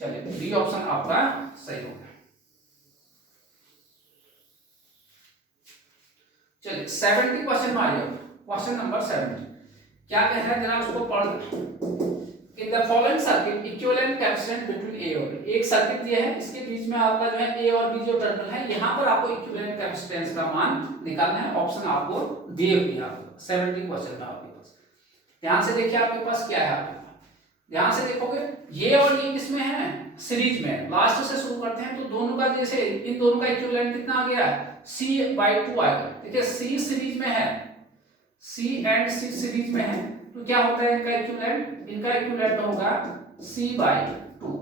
चलिए डी ऑप्शन आपका सही हो गया। चलिए 70 क्वेश्चन में आ जाओ, क्वेश्चन नंबर 70 क्या कह रहा है जरा उसको पढ़ लो। In the following circuit equivalent capacitance between A और बी, एक सर्किट दिया है, इसके बीच में आपका जो है ए और बी जो टर्मिनल है, यहाँ पर आपको इक्विवेलेंट कैपेसिटेंस का मान निकालना है, ऑप्शन आपको दिए हुए हैं आपको 70 क्वेश्चन में आपके पास। ध्यान से देखिए आपके पास क्या है, आपके पास ध्यान से देखोगे ये और ये किसमें है सीरीज में, लास्ट से शुरू करते हैं, तो दोनों का जैसे इन दोनों का इक्विवेलेंट कितना आ गया C/2 आएगा, देखिए C सीरीज में है, C एंड C सीरीज में है, तो क्या होता है इनका इक्विवेलेंट होगा C/2।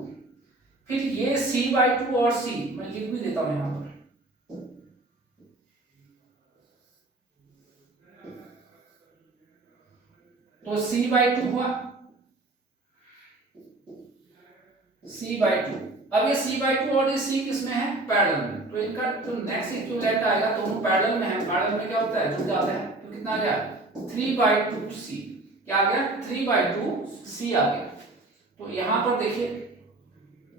फिर ये C/2 और C मैं लिख भी देता हूं यहां पर, तो C/2 हुआ C/2। अब ये C/2 और ये C किसमें है पैरेलल में, तो इनका जो नेक्स्ट इक्विवेलेंट आएगा दोनों पैरेलल में है, पैरेलल में क्या होता है जुड़ जाता है, तो कितना आ गया 3/2C, क्या आ गया 3/2C आ गया। तो यहां पर देखिए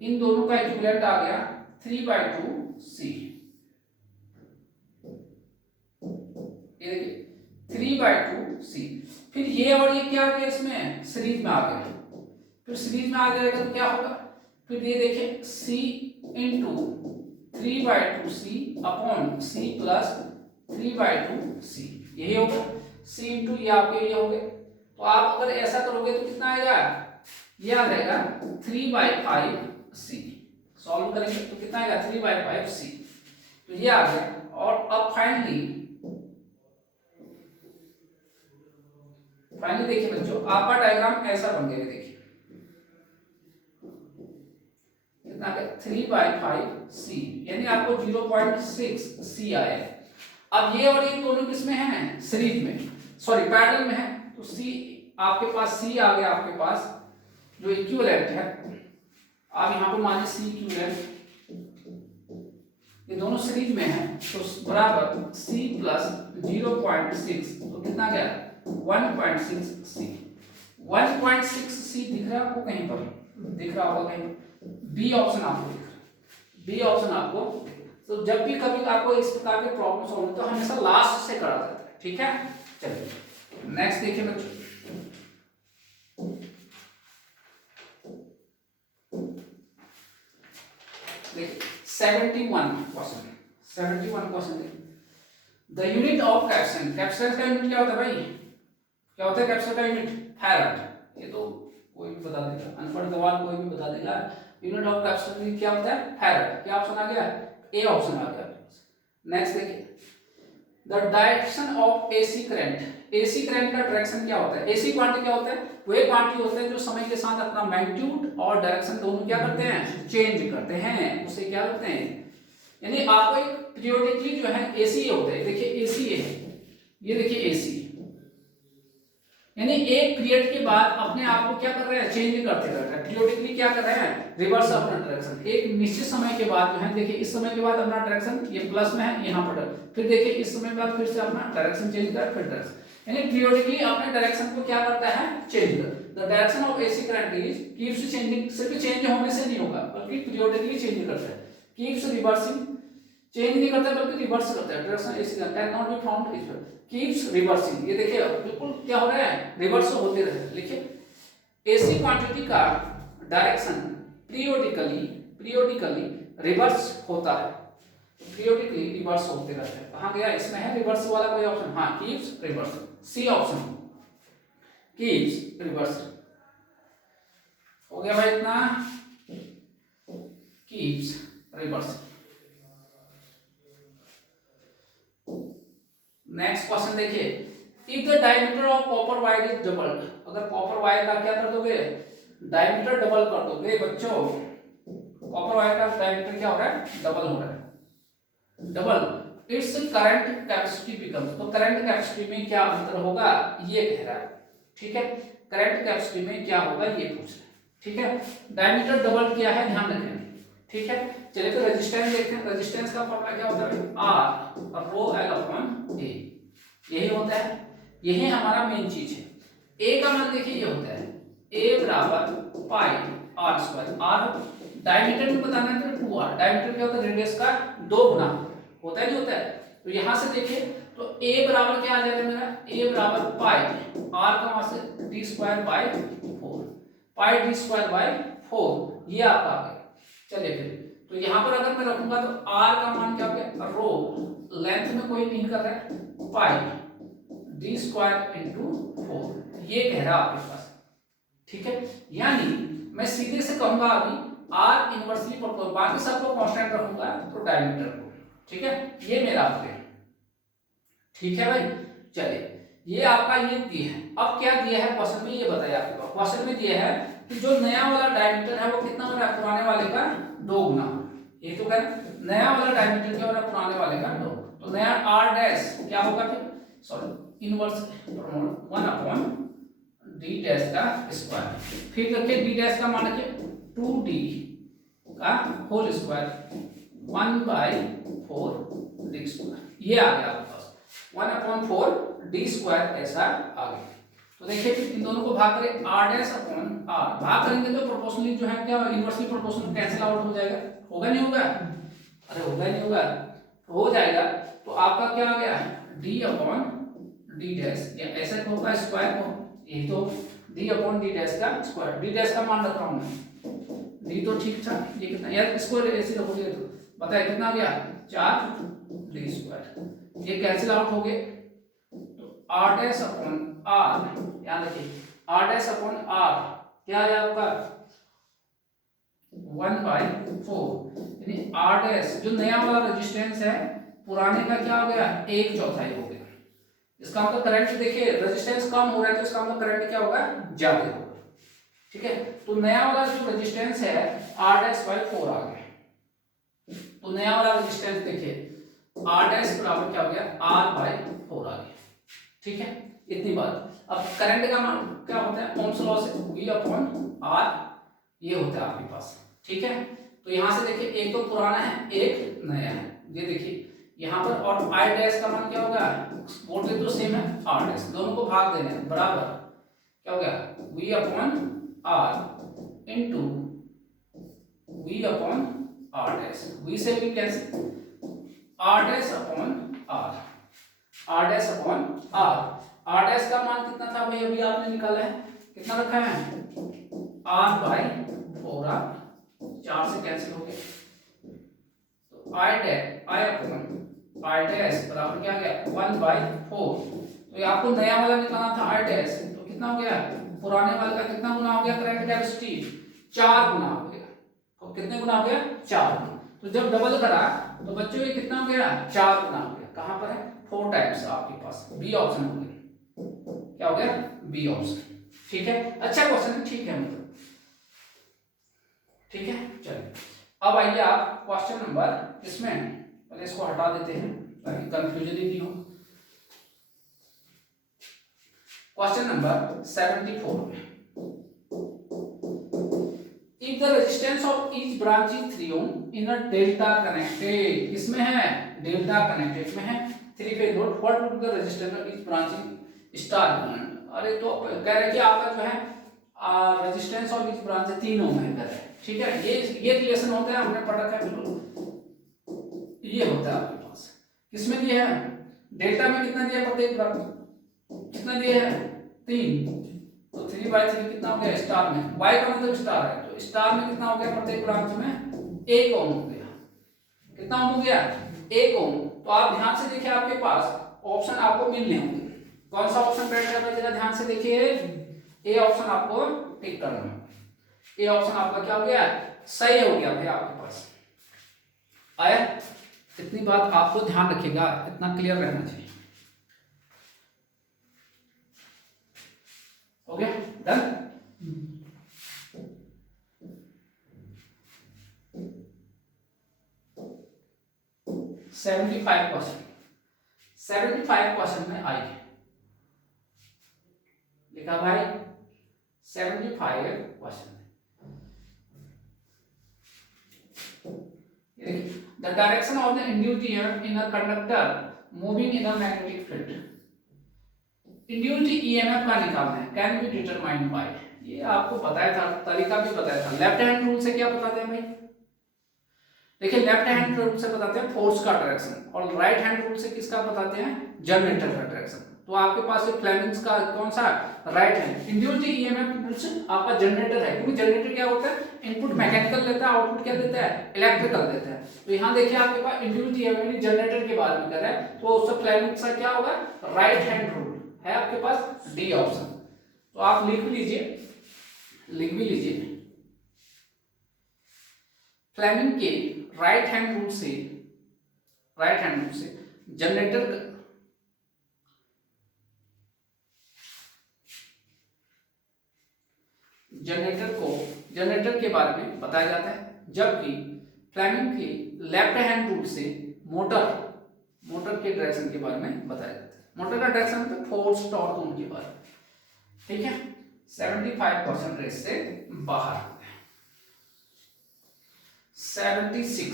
इन दोनों का इक्विवेलेंट आ गया 3/2C, ये देखिए 3/2C। फिर ये और ये क्या आ गया इसमें सीरीज में आ गया, फिर सीरीज में आ जाएगा तो क्या होगा, फिर ये देखिए C into 3/2C upon C plus 3/2C, यही होगा C इंटू ये आपके ये हो गए। तो आप अगर ऐसा करोगे तो कितना आएगा, ये आ जाएगा 3/5C, सॉल्व करेंगे तो कितना आएगा 3/5C, तो ये आ गया और अब फाइनली देखिए बच्चों, आपका डायग्राम ऐसा बन गया, देखिए कितना 3/5 c, यानी आपको 0.6 c आया है। अब ये और ये दोनों किसमें हैं, सीरीज में, सॉरी पैरेलल में है, तो c आपके पास c आ गया, आपके पास जो इक्विवेलेंट है, आप यहाँ पर मानिए c इक्विवेलेंट, ये दोनों सीरीज में है, तो बराबर c प्लस 0.6, तो कितना गया 1.6 c। 1.6 c दिख रहा है आपको कहीं पर, दिख रहा होगा कहीं, बी ऑप्शन आपको दिख रहा है, बी ऑप्शन आपको। तो जब भी कभी आपको इस प्रकार के प्रॉब्लम सॉल्व हो तो हमेशा लास्ट से करा जाता है, ठीक है। चलिए नेक्स्ट देखिए बच्चों, देखिए 71%, 71%। The unit of caption, caption का यूनिट क्या होता है भाई, क्या होता है कैप्सन का यूनिट, फैराड। ये तो कोई भी बता देगा, अनपढ़ गवार कोई भी बता देगा। यूनिट ऑफ कैप्सन क्या होता है, फैराड। क्या ऑप्शन आ गया, ए ऑप्शन आ गया। नेक्स्ट देखिए, the direction of AC current, AC current का डायरेक्शन क्या होता है, एसी क्वांटिटी क्या होता है, वो एक क्वांटिटी होता है जो समय के साथ अपना मैग्नीट्यूड और डायरेक्शन दोनों क्या करते हैं, चेंज करते हैं, उसे क्या करते हैं, यानी आपको एक पीरियोडिकली जो है एसी होता है, देखिए एसी है, ये देखिए एसी, यानी एक पीरियड के बाद अपने आप को क्या कर रहे हैं, चेंज करते रहते हैं, पीरियोडिकली क्या कर रहे हैं, रिवर्स अपना डायरेक्शन। एक निश्चित समय के बाद जो है, देखिए इस समय के बाद अपना डायरेक्शन ये प्लस में है, यहाँ पर फिर देखिए इस समय के बाद फिर से अपना डायरेक्शन चेंज कर, फिर डायरेक्शन, यानी पीरियोडिकली अपने डायरेक्शन को क्या करता है, चेंज कर। The direction of AC current is keeps changing, सिर्फ चेंज होने से नहीं होगा बल्कि पीरियोडिकली चेंज करता है, कीप्स रिवर्सिंग, चेंज नहीं करता बल्कि रिवर्स करता है, direction AC current can not be found is keeps reversing, ये देखिए बिल्कुल क्या हो रहा है, रिवर्स होते रहते हैं। लिखिए एसी क्वांटिटी का डायरेक्शन पीरियोडिकली रिवर्स होता है, पीरियोडिकली रिवर्स होते रहते हैं। कहां गया, इसमें है रिवर्स वाला कोई ऑप्शन, हाँ keeps reverse, C option keeps reverse हो गया भाई, इतना कीप्स रिवर्स। नेक्स्ट क्वेश्चन देखिए, if the diameter of copper wire is doubled, अगर कॉपर वायर का क्या कर दोगे, डायमीटर डबल कर दोगे बच्चों, कॉपर वायर का डायमीटर क्या हो रहा है, डबल हो रहा है, double, its current capacity becomes, तो करंट कैपेसिटी में क्या अंतर होगा, ये कह रहा है, ठीक है, करंट कैपेसिटी में क्या होगा ये पूछ रहा है, ठीक है। डायमीटर डबल किया है, ध्यान रखें, ठीक है। चलिए तो रेजिस्टेंस देखते हैं, रेजिस्टेंस का फॉर्मूला क्या होता है, आर और रो एल अपॉन ए, यही होता है, यही हमारा मेन चीज है। ए का मान देखिए ये होता है, ए बराबर पाई आर स्क्वायर, आर डायमीटर में बताना है तो 2r, डायमीटर क्या होता है, रेडियस का 2 गुना होता है, नहीं होता है। तो यहां से देखिए तो a बराबर क्या आ जाएगा मेरा, a बराबर पाई r का मान से d square by 4, pi d square by 4, ये आपका आ गया। चलिए फिर तो यहां पर अगर मैं रखूंगा तो r का मान क्या हो गया, रो लेंथ में कोई नहीं कर रहा है, पाई d स्क्वायर इंटू 4, ये कह रहा है आपके पास, ठीक है। यानी मैं सीधे से कहूंगा अभी r इनवर्सली प्रोपोर्शनल, बाकी सबको कांस्टेंट रखूंगा तो डायमीटर को, ठीक है, ये मेरा हो गया, ठीक है भाई। चलिए ये आपका ये दिया है, अब क्या दिया है क्वेश्चन में, ये बताइए आपको। क्वेश्चन में दिया है कि जो नया वाला डायमीटर है वो कितना हो रहा है, पुराने वाले का 2 गुना, ये तो कह नया वाला डायमीटर क्या हो रहा है, पुराने वाले का 2, तो नया r डैश क्या होगा फिर, sorry inverse 1 upon d dash का स्क्वायर, फिर रखिए d डैश का मान रखिए 2d का होल स्क्वायर 1/4 d स्क्वायर, ये आ गया आपके पास 1/4 d स्क्वायर ऐसा आ गया। तो देखिए फिर इन दोनों को भाग करें r डैश अपॉन r, भाग करेंगे तो प्रोपोर्शनली जो है क्या इनवर्सली प्रोपोर्शनल कैंसिल आउट हो जाएगा, होगा नहीं होगा, अरे होगा नहीं होगा, हो जाएगा। तो आपका क्या आ गया d अपॉन d डैश, या ऐसा होगा स्क्वायर को, यही तो d अपॉन d डैश का स्क्वायर, d डैश का मान रख रहा हूं मैं, d तो ठीक था, ये कितना यार, इसको ऐसे रखोगे तो बताइए कितना आ गया 4d स्क्वायर, ये कैंसिल आउट हो गए, तो r डैश अपॉन r, याद रखिए r डैश अपॉन r क्या है आपका 1/4, यानी r डैश जो नया वाला रेजिस्टेंस है पुराने का क्या हो गया, 1/4 हो गया। इसका मतलब करंट देखिए रेजिस्टेंस कम हो रहा है तो इसका मतलब करंट क्या होगा, ज्यादा होगा। ठीक है, तो नया वाला जो रेजिस्टेंस है R'/4 आ गया। तो नया वाला रेजिस्टेंस देखिए R' बराबर क्या हो गया, R/4 आ गया। ठीक है, इतनी बात। अब करंट का मान क्या होता है, ओम्स लॉ से V/R ये होता है आपके पास। ठीक है, तो यहां से देखिए एक तो पुराना है एक नया है, ये देखिए यहाँ पर, और I' का मान क्या होगा, वोल्टेज तो सेम है R', दोनों को भाग देना है बराबर, क्या हो गया V/R इंटू V/R', V से भी कैसे R'/R, R' का मान कितना था भाई, अभी आपने निकाला है, कितना रखा है R/4, 4 से कैंसिल हो गया, तो I' बराबर क्या आ गया 1/4। तो ये आपको नया वाला निकालना था I', तो कितना हो गया, पुराने वाले का कितना गुना हो गया करंट कैपेसिटी, 4 गुना हो गया। तो कितने गुना हो गया, 4 गुना। तो जब डबल करा तो बच्चों ये कितना हो गया, 4 गुना हो गया। कहां पर है, 4 टाइम्स आपके पास, बी ऑप्शन हो गया, क्या हो गया बी ऑप्शन। ठीक है, अच्छा क्वेश्चन है, ठीक है मतलब, ठीक है। चलिए अब आइए आप क्वेश्चन नंबर, इसमें पहले इसको हटा देते हैं ताकि कंफ्यूजन ही नहीं हो। क्वेश्चन नंबर 74 में, if the resistance of each branch is 3 ohm in a delta connected, इसमें है डेल्टा कनेक्टेड में है 3 phase load, what would be the resistance of each branch in star current. अरे तो कह रहे हैं कि आपका जो है resistance of each branch 3 ohm है, कह रहे हैं। ठीक है, ये रिलेशन होता है, हमने पढ़ रखा है बिल्कुल, ये होता है आपके पास। किसमें दिया है, डेल्टा में कितना दिया प्रत्येक ब्रांच, कितना दिया है 3, तो 3/3 कितना हो गया स्टार में, y का मतलब स्टार है, तो स्टार में कितना हो गया प्रत्येक ब्रांच में 1 ओम हो गया। कितना ओम हो गया 1 ओम। तो आप ध्यान से देखिए आपके पास ऑप्शन आपको मिलने होंगे, कौन सा ऑप्शन बैठ रहा है जरा ध्यान से देखिए, ए ऑप्शन आपको टिक करना है। ए ऑप्शन आपका क्या हो गया, सही हो गया भाई आपके पास आया। इतनी बात आपको ध्यान रखिएगा, इतना क्लियर रहना चाहिए। हो गया डन। 75% में आई लिखा भाई 75%। The direction of the induced EMF in a conductor moving in a magnetic field. Induced EMF का निकालना है, can be determined by, ये आपको बताया था, तरीका भी बताया था। लेफ्ट हैंड रूल से क्या बताते हैं भाई, देखिए लेफ्ट हैंड रूल से बताते हैं फोर्स का डायरेक्शन, और राइट हैंड रूल से किसका बताते हैं, जनरेटर का डायरेक्शन। तो आपके पास ये फ्लेमिंग्स का कौन सा, right hand. Induced EMF rule से आपका जनरेटर है, क्योंकि जनरेटर क्या होता है, इनपुट मैकेनिकल लेता है, आउटपुट क्या देता है, इलेक्ट्रिकल देता है। तो यहाँ देखिए आपके पास इंड्यूस्ड ईएमएफ जनरेटर के बारे में कर रहा है, तो उससे फ्लेमिंग्स का क्या होगा, राइट हैंड रूल है आपके पास, डी ऑप्शन। तो आप लिख भी लीजिए फ्लेमिंग के राइट हैंड रूल से जनरेटर के बारे में बताया जाता है, जबकि फ्लेमिंग के लेफ्ट हैंड रूल से मोटर के डायरेक्शन के बारे में बताया जाता है। मोटर का डायरेक्शन पे फोर्स टॉर्क उनके बारे में। ठीक है, 75% रेस से बाहर। 76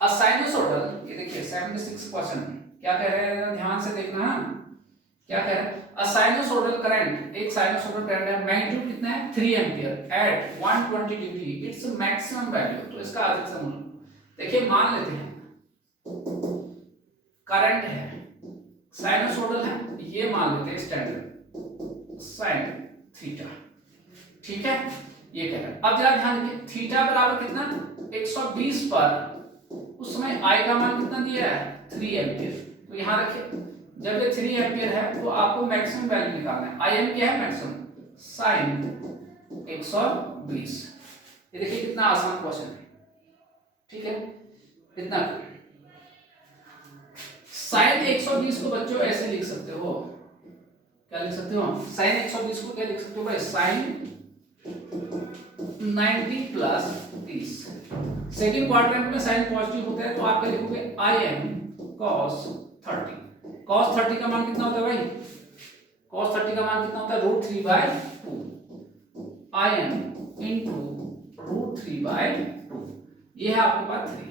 साइनसोइडल, ये देखिए 76% क्या कह रहे हैं, ध्यान से देखना, क्या कह रहे हैं, साइनसोइडल करंट, एक साइनसोइडल करंट है, मैग्नीट्यूड कितना है 3 ampere at 120 degree, it's maximum value. तो इसका अधिकतम मूल्य देखिए, मान लेते हैं करंट है, साइनसोइडल है, ये मान लेते हैं स्टैंडर्ड साइन थीटा। ठीक है, ये कह रहा है। अब जरा ध्यान रखिए, थीटा बराबर कितना 120 पर उस समय आई का मान कितना दिया है 3 एम्पियर। तो यहां रखिए, जब ये 3 एम्पियर है तो आपको मैक्सिमम वैल्यू निकालना है। आई एम क्या है, मैक्सिमम साइन 120। ये देखिए कितना आसान क्वेश्चन है। ठीक है, इतना साइन 120 को बच्चों ऐसे लिख सकते हो, क्या लिख सकते हो? साइन 120 को क्या लिख सकते हो भाई? Sine 90 plus 30। सेकेंड क्वाड्रेंट में साइन पॉजिटिव होता है तो आप क्या लिखोगे? आई एम कॉस 30। कॉस 30 का मान कितना होता है भाई? कॉस 30 का मान कितना होता है? √3/2 आई एम इंटू √3/2। ये है आपके पास 3।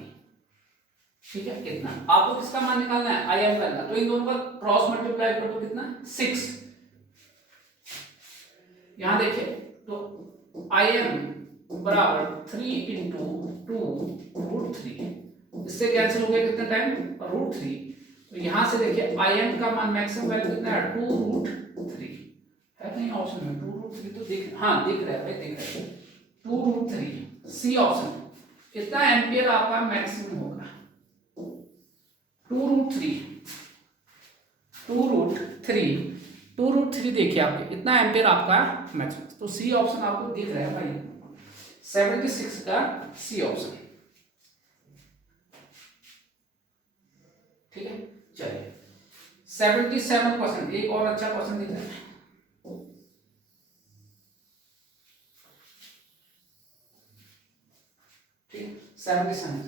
ठीक है, कितना आपको किसका मान निकालना है? आई एम करना, तो इन दोनों का क्रॉस मल्टीप्लाई कर दो, कितना? 6। यहां देखिए तो आई एम बराबर 3 इंटू 2 √3, इससे कैंसिल हो गया कितना टाइम? √3। तो यहां से देखिए आई एम का मान मैक्सिमम वैल्यू कितना है? 2√3 है कहीं ऑप्शन में? 2√3 तो दिख, हाँ दिख रहा है भाई, दिख रहा है 2√3, सी ऑप्शन। कितना एम्पियर आपका मैक्सिमम होगा? 2√3 2√3 देखिए आपके इतना एम्पियर आपका मैक्सिमम, तो सी ऑप्शन आपको दिख रहा है भाई, 76 का सी ऑप्शन। ठीक है, चलिए 77%। एक और अच्छा क्वेश्चन दिख रहा है। ठीक, 77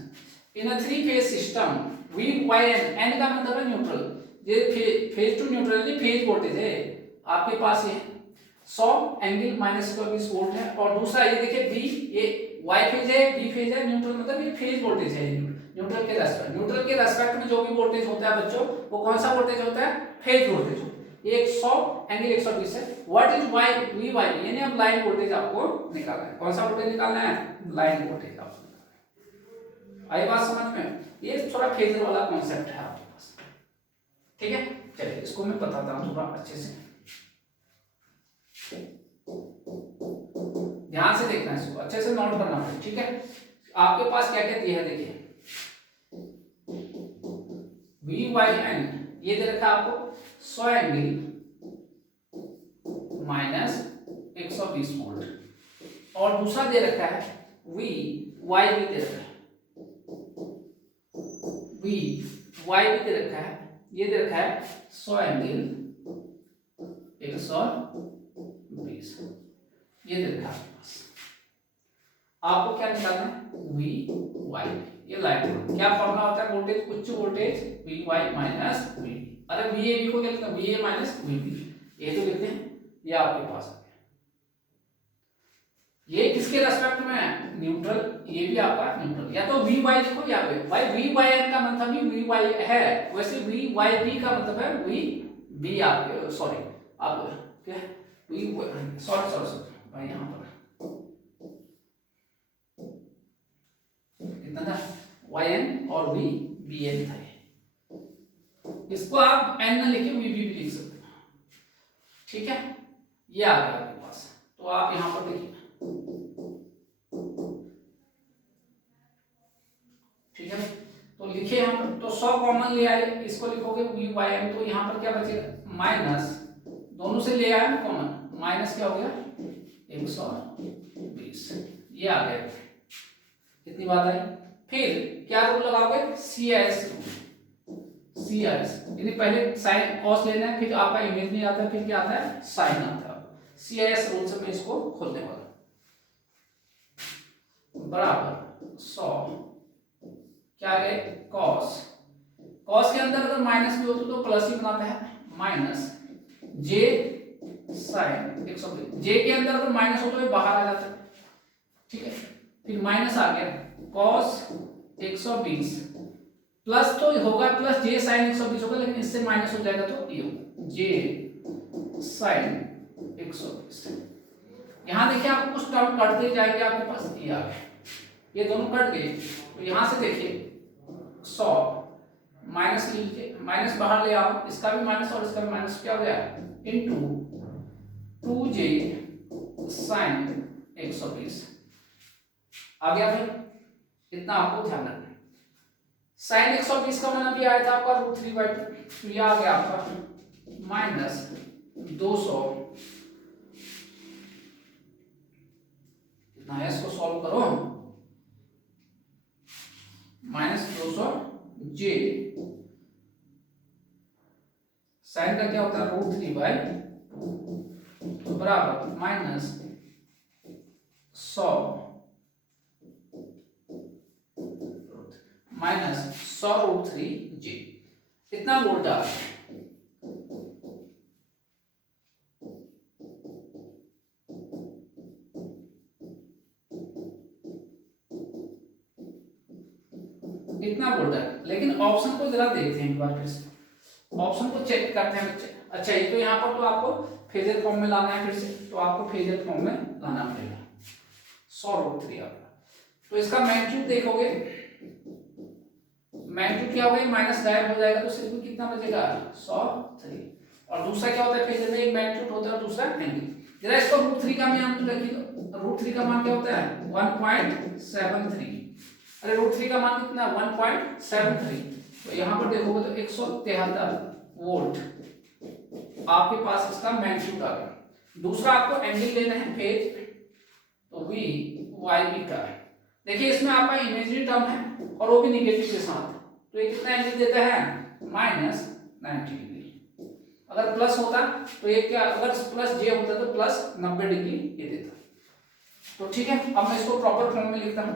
इन अ 3 phase system V Y N का मतलब है न्यूट्रल। ये phase two neutral phase voltage है आपके पास, ये 100 एंगल -120 वोल्ट है। और दूसरा ये देखिए B, ये Y फेज है, B फेज है, न्यूट्रल मतलब ये फेज वोल्टेज है। न्यूट्रल के रेस्पेक्ट में जो भी वोल्टेज होता है बच्चों, वो कौन सा वोल्टेज होता है? Phase voltage. ये 100 एंगल 120 है। What is Y V Y, यानी अब लाइन वोल्टेज आपको निकालना है। कौन सा वोल्टेज निकालना है? लाइन वोल्टेज आपको निकालना है। आई बात समझ में? ये थोड़ा फेजर वाला कॉन्सेप्ट है आपके पास। ठीक है, चलिए इसको मैं बताता हूं थोड़ा अच्छे से, ध्यान से देखना है, इसको अच्छे से नोट करना है। ठीक है, आपके पास क्या क्या दिया है देखिए, V Y N ये दे रखा है आपको 100 एंगल -120 वोल्ट, और दूसरा दे रखा है V Y भी दे रखा है, V Y भी दे रखा है, ये दे रखा है 100 एंगल 120, ये दे रखा है। आपको क्या निकालना है? V Y, ये लाइन क्या फॉर्मूला होता है? वोल्टेज उच्च voltage V Y minus V। अरे V A B को क्या लिखते हैं? V A minus V B, ये तो लिखते हैं। ये आपके पास आ गया। ये किसके रेस्पेक्ट में है? न्यूट्रल। ये भी आपका न्यूट्रल, या तो V Y लिखो या भाई V Y N का मतलब ही V Y है, वैसे V Y B का मतलब है V B। आपके सॉरी आप क्या V सॉरी भाई, यहाँ पर कितना था? YN और VBN था। इसको आप N न लिखे VB भी लिख सकते हैं। ठीक है, ये आ गया आपके पास। तो आप यहां पर देखिए, ठीक है, तो लिखे यहां पर, तो 100 कॉमन ले आए, इसको लिखोगे VYN, तो यहां पर क्या बचेगा? माइनस, दोनों से ले आए कॉमन, माइनस क्या हो गया? 120, ये आ गया। कितनी बात आई? फिर क्या रूल लगाओगे? CIS rule. CIS यानी पहले साइन कॉस लेना है, फिर आपका इमेज नहीं आता, फिर क्या आता है? साइन आता है। CIS रूल से मैं इसको खोलने वाला, बराबर 100 क्या है? कॉस। कॉस के अंदर अगर माइनस भी हो तो प्लस ही बनाता है, माइनस जे साइन 120। जे के अंदर अगर माइनस हो तो ये बाहर आ जाता है। ठीक है, फिर माइनस आ गया cos 120, प्लस तो होगा, प्लस जे साइन 120 होगा, लेकिन इससे माइनस हो जाएगा तो ये जे साइन 120। यहां देखिए आपको कुछ टर्म कटते जाएंगे, आपके पास ये आ गया, ये दोनों कट गए। तो यहां से देखिए 100 माइनस लीजिए, माइनस बाहर ले आओ, इसका भी माइनस और इसका भी माइनस, क्या हो गया? इनटू 2j साइन 120 आ गया। फिर इतना आपको ध्यान रखना है। साइन 120 का मान भी आया था आपका √3/2, तो ये आ गया आपका माइनस 200। कितना है? इसको सॉल्व करो, माइनस 200 जे साइन का क्या होता है √3/2 तो बराबर माइनस 100 √3g इतना वोल्ट आ रहा है। इतना वोल्ट है। लेकिन ऑप्शन को जरा देखते हैं एक बार फिर से, ऑप्शन को चेक करते हैं बच्चे। अच्छा ये तो यहाँ पर तो आपको फेजर फॉर्म में लाना है, फिर से तो आपको फेजर फॉर्म में लाना पड़ेगा 100 √3 आपका। तो इसका मैग्नीट्यूड देखोगे, मैग्नीट्यूड क्या होगा, माइनस गायब हो जाएगा तो सिर्फ कितना बचेगा 103। और दूसरा क्या होता है फेजर में, एक मैग्नीट्यूड होता है और दूसरा एंगल। जरा इसको √3 का मान रखिए, तो √3 का मान क्या होता है 1.73। अरे √3 का मान कितना 1.73। तो यहाँ पर देखोगे तो 173 वोल्ट आपके पास इसका मैग्नीट्यूड आ गया। दूसरा आपको एंगल लेना है फेज, तो वी वाई बी का है। देखिए इसमें आपका इमेजिनरी टर्म है और वो भी निगेटिव के साथ, तो ये कितना एंगल देता है -90 डिग्री। अगर प्लस होता तो ये क्या, अगर प्लस जे होता तो प्लस 90 डिग्री ये देता। तो ठीक है, अब मैं इसको प्रॉपर फॉर्म में लिखता हूं।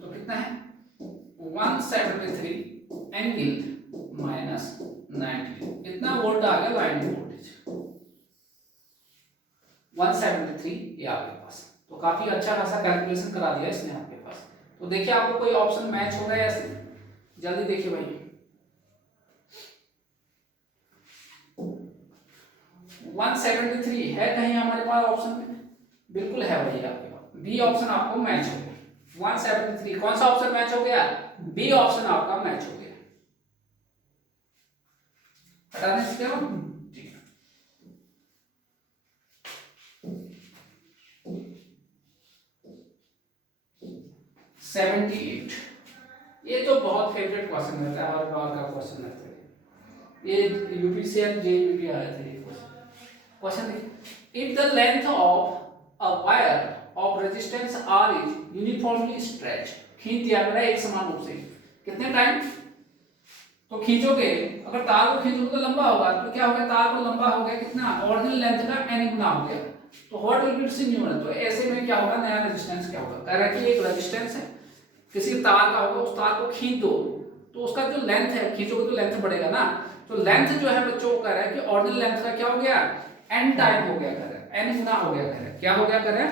तो कितना है 173 एंगल -90, इतना वोल्ट आ गया लाइन वोल्टेज 173 ये आपके पास। तो काफी अच्छा खासा कैलकुलेशन करा दिया इसने आपके पास। तो देखिए आपको कोई ऑप्शन मैच हो रहा है ऐसे, जल्दी देखिए भाई। 173 है कहीं हमारे पास ऑप्शन में, बिल्कुल है भाई आपके पास, बी ऑप्शन आपको मैच हो गया 173। कौन सा ऑप्शन मैच हो गया, बी ऑप्शन आपका मैच हो गया। हटाने से क्या हो, ठीक है। ये तो बहुत फेवरेट क्वेश्चन रहता है, हर बार का क्वेश्चन रहता है ये, यूपीसी एंड जेईई आए थे ये क्वेश्चन। देखिए if the length of a wire of resistance R is uniformly stretch, खींच दिया मेरा एक समान रूप से, कितने टाइम तो खींचोगे, अगर तार को खींचोगे तो लंबा होगा, तो क्या हो गया तार को लंबा हो गया कितना ओरिजिनल लेंथ का n गुना हो गया। तो what will be C numeral, तो ऐसे में क्या होगा नया रेजिस्टेंस क्या होगा, कह रहा है कि एक रेजिस्टेंस है किसी तार का होगा, उस तार को खींच दो तो उसका जो लेंथ है, खींचोगे तो लेंथ बढ़ेगा ना। तो लेंथ जो है बच्चों को कह रहा है कि ओरिजिनल लेंथ का क्या हो गया n टाइम हो गया, कह रहा है n गुना हो गया, कह रहा है क्या हो गया, कह रहा है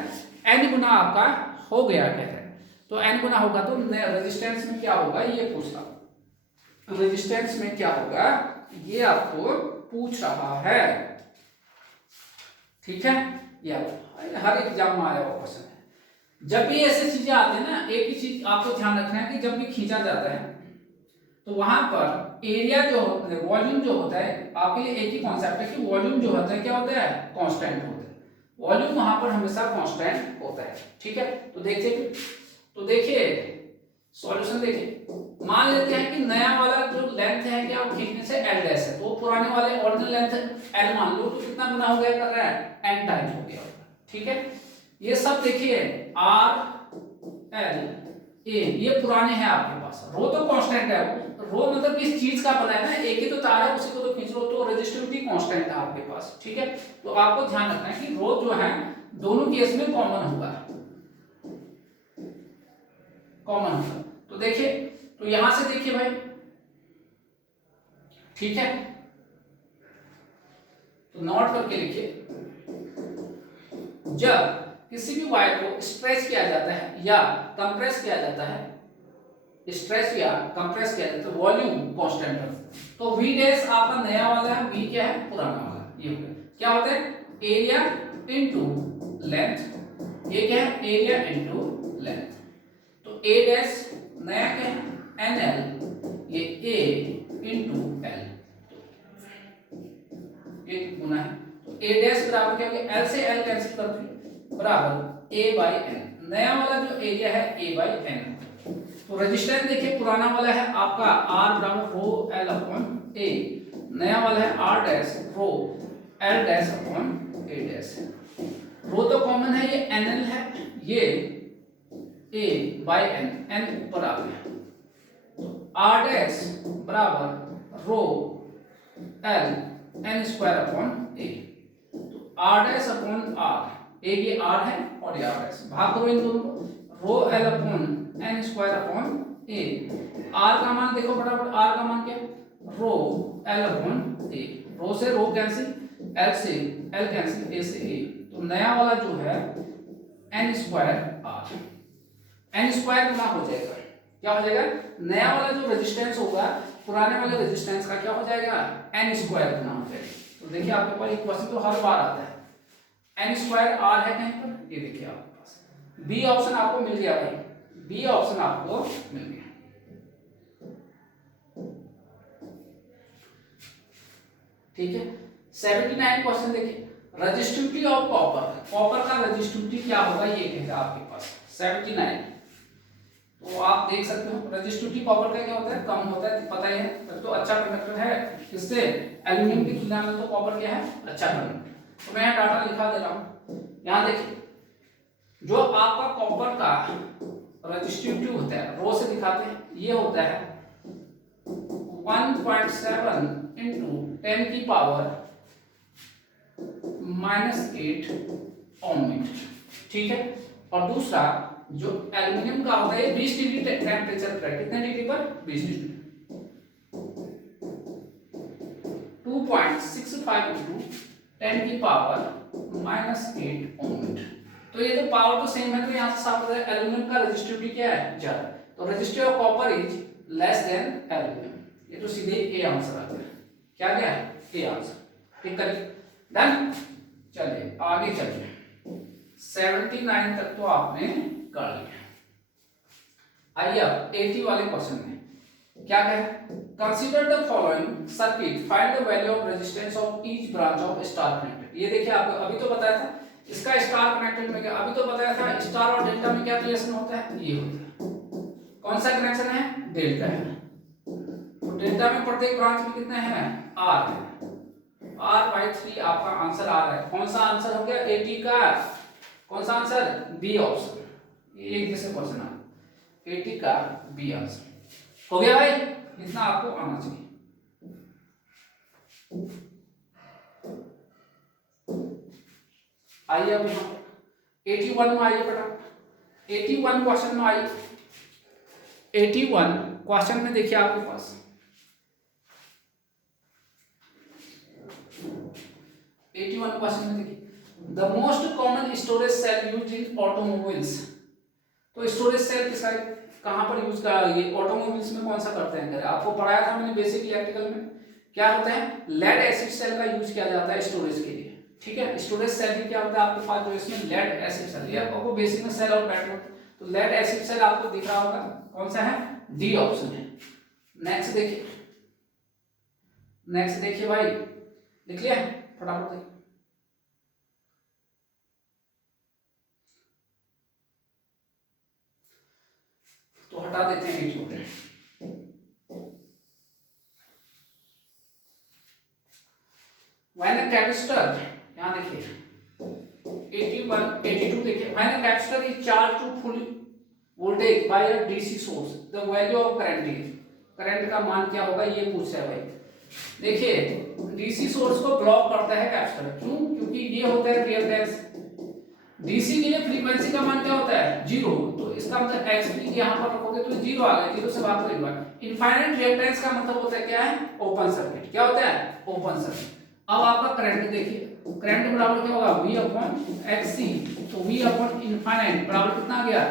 n गुना आपका हो गया, कह रहा है। तो n गुना होगा तो रेजिस्टेंस में क्या होगा ये पूछ रहा, रेजिस्टेंस में क्या होगा ये आपको पूछ रहा है, ठीक है। ये हर एग्जाम में आया हुआ क्वेश्चन है। जब भी ऐसी चीजें आती है ना, एक ही चीज आपको ध्यान रखना है कि जब भी खींचा जाता है तो वहां पर एरिया जो होता है, वॉल्यूम जो होता है, आपके लिए एक ही कॉन्सेप्ट है कि वॉल्यूम जो होता है क्या होता है कांस्टेंट होता है, वॉल्यूम वहां पर हमेशा कांस्टेंट होता है, ठीक है। तो देखिए सॉल्यूशन देखिए, मान लेते हैं कि नया वाला जो लेंथ है क्या वो खींचने से l डैश है, तो पुराने वाले ओरिजिनल लेंथ l मान लो, तो कितना गुना हो गया कर रहा है n टाइम हो गया, ठीक है। ये सब देखिए r l a ये पुराने हैं आपके पास, रो तो कांस्टेंट है, रो मतलब किस चीज का बना है ना, एक ही तो तार है उसी को तो खींच लो, तो रेजिस्टिविटी कांस्टेंट है आपके पास, ठीक है। तो आपको ध्यान रखना है कि रो जो है दोनों केस में कॉमन होगा, कॉमन होगा। तो देखिए, तो यहां से देखिए भाई, ठीक है, तो नोट करके लिखिए, जब किसी भी वायर को स्ट्रेच किया जाता है या कंप्रेस किया जाता है, स्ट्रेच या कंप्रेस किया जाता है, वॉल्यूम कांस्टेंट है, तो वी डैश आपका नया वाला है, वी क्या है पुराना वाला, ये क्या होता है एरिया इनटू लेंथ, ये क्या है एरिया इनटू लेंथ। तो ए डैश नया क्या है NL, ये A इंटू L, एक गुना है, तो A डैश बराबर क्या हो गया, L से L कैंसिल कर दो बराबर A बाई N, नया वाला जो एरिया है A बाई N। तो रेजिस्टेंस देखिए पुराना वाला है आपका R बराबर रो L अपॉन A, नया वाला है R dash rho L dash upon A dash. Rho तो कॉमन है, ये NL है, ये A बाई एन, एन ऊपर आ गया, आर डैश बराबर rho L N square upon A, तो R dash upon R, A ये आर है और ये आर डैश, भाग करो इन दोनों को, rho L upon N square upon A, R का मान देखो फटाफट, आर का मान क्या, रो एल अपॉन ए, रो से रो कैंसिल, एल से एल कैंसिल, ए से ए, तो नया वाला जो है N square R, N square गुना हो जाएगा, क्या हो जाएगा, नया वाला जो रेजिस्टेंस होगा पुराने वाले रेजिस्टेंस का क्या हो जाएगा, एन स्क्वायर गुना हो जाएगा। तो देखिए आपके पास इक्वेशन तो हर बार आता है, एन स्क्वायर आर है कहीं पर, ये देखिए आपके पास बी ऑप्शन आपको मिल गया भाई, बी ऑप्शन आपको मिल गया। ठीक है, 79 क्वेश्चन देखिए, रजिस्टिविटी ऑफ कॉपर, कॉपर का रजिस्टिविटी क्या होगा ये कहेगा आपके पास 79, तो आप देख सकते हो रजिस्टिविटी कॉपर का क्या होता है, कम होता है, पता ही है, तो अच्छा कंडक्टर है, किससे, एल्यूमिनियम की तुलना में तो कॉपर क्या है, अच्छा कंडक्टर। तो मैं यहाँ डाटा लिखा दे रहा हूँ, यहाँ देखिए जो आपका कॉपर का रजिस्टिविटी होता है, रो से दिखाते हैं, ये होता है 1.7 इंटू 10 की पावर -8 ओम मीटर, ठीक है। और दूसरा जो एल्युमिनियम का होता है 20 डिग्री टेम्परेचर पर, कितने डिग्री पर, 20 डिग्री, 2.65 इंटू 10 की पावर -8 ओम मीटर। तो ये तो पावर तो सेम है, तो यहाँ से साफ होता है एल्युमिनियम का रेजिस्टिविटी क्या है, ज्यादा, तो resistivity of copper is less than aluminium, ये तो सीधे ए आंसर आता है, क्या क्या है, ए आंसर, ठीक करिए, डन। चलिए आगे चलिए, 79 तक तो आपने कर लिया। आइए अब 80 वाले क्वेश्चन में क्या कहे, consider the following circuit, find the value of resistance of each branch of star connected. ये देखिए आपको अभी तो बताया था, इसका स्टार कनेक्टेड में क्या, अभी तो बताया था स्टार और डेल्टा में क्या रिलेशन होता है, ये होता है, कौन सा कनेक्शन है, डेल्टा है, तो डेल्टा में प्रत्येक ब्रांच में कितने हैं, आर है, R/3 आपका आंसर आ रहा है, कौन सा आंसर हो गया 80 का, कौन सा आंसर, बी ऑप्शन, ये एक जैसे क्वेश्चन है, 80 का बी आंसर हो गया भाई, इतना आपको आना चाहिए। आइए अब यहाँ 81 में आइए बेटा, 81 क्वेश्चन में आइए, 81 क्वेश्चन में देखिए आपके पास 81 क्वेश्चन में देखिए, the most common storage cell used in automobiles, तो स्टोरेज सेल किसका, कहां पर यूज कर, ये ऑटोमोबाइल्स में कौन सा करते हैं, आपको पढ़ाया था मैंने बेसिक इलेक्ट्रिकल में, क्या होता है, लेड एसिड सेल का यूज किया जाता है स्टोरेज के लिए, ठीक है। स्टोरेज सेल भी क्या होता है आपके पास, जो इसमें लेड एसिड सेल, ये आपको बेसिक में सेल और पैटर्न, तो लेड एसिड सेल आपको दिख रहा होगा, कौन सा है, डी ऑप्शन है। नेक्स्ट देखिए, नेक्स्ट देखिए भाई, लिख लिया फटाफट देखिए, तो हटा देते हैं 81। व्हेन अ कैपेसिटर, यहां देखिए 81 82 देखिए, when a capacitor is charge to full voltage by a DC source, the value of current is, current का मान क्या होगा ये पूछ रहा है भाई। देखिए डीसी सोर्स को ब्लॉक करता है कैपेसिटर, क्यों, क्योंकि ये होता है रिएक्टेंस, डीसी के लिए फ्रीक्वेंसी का मान क्या होता है, 0, तो इसका मतलब एक्सपी यहां पर रखोगे तो 0 आ गया, 0 से भाग करेंगे। इनफाइनाइट रिएक्टेंस का मतलब होता है क्या है, ओपन सर्किट, क्या होता है, ओपन सर्किट। अब आपका करंट देखिए, करंट बराबर क्या होगा, V अपॉन XC, तो V अपॉन इनफाइनाइट बराबर कितना आ गया,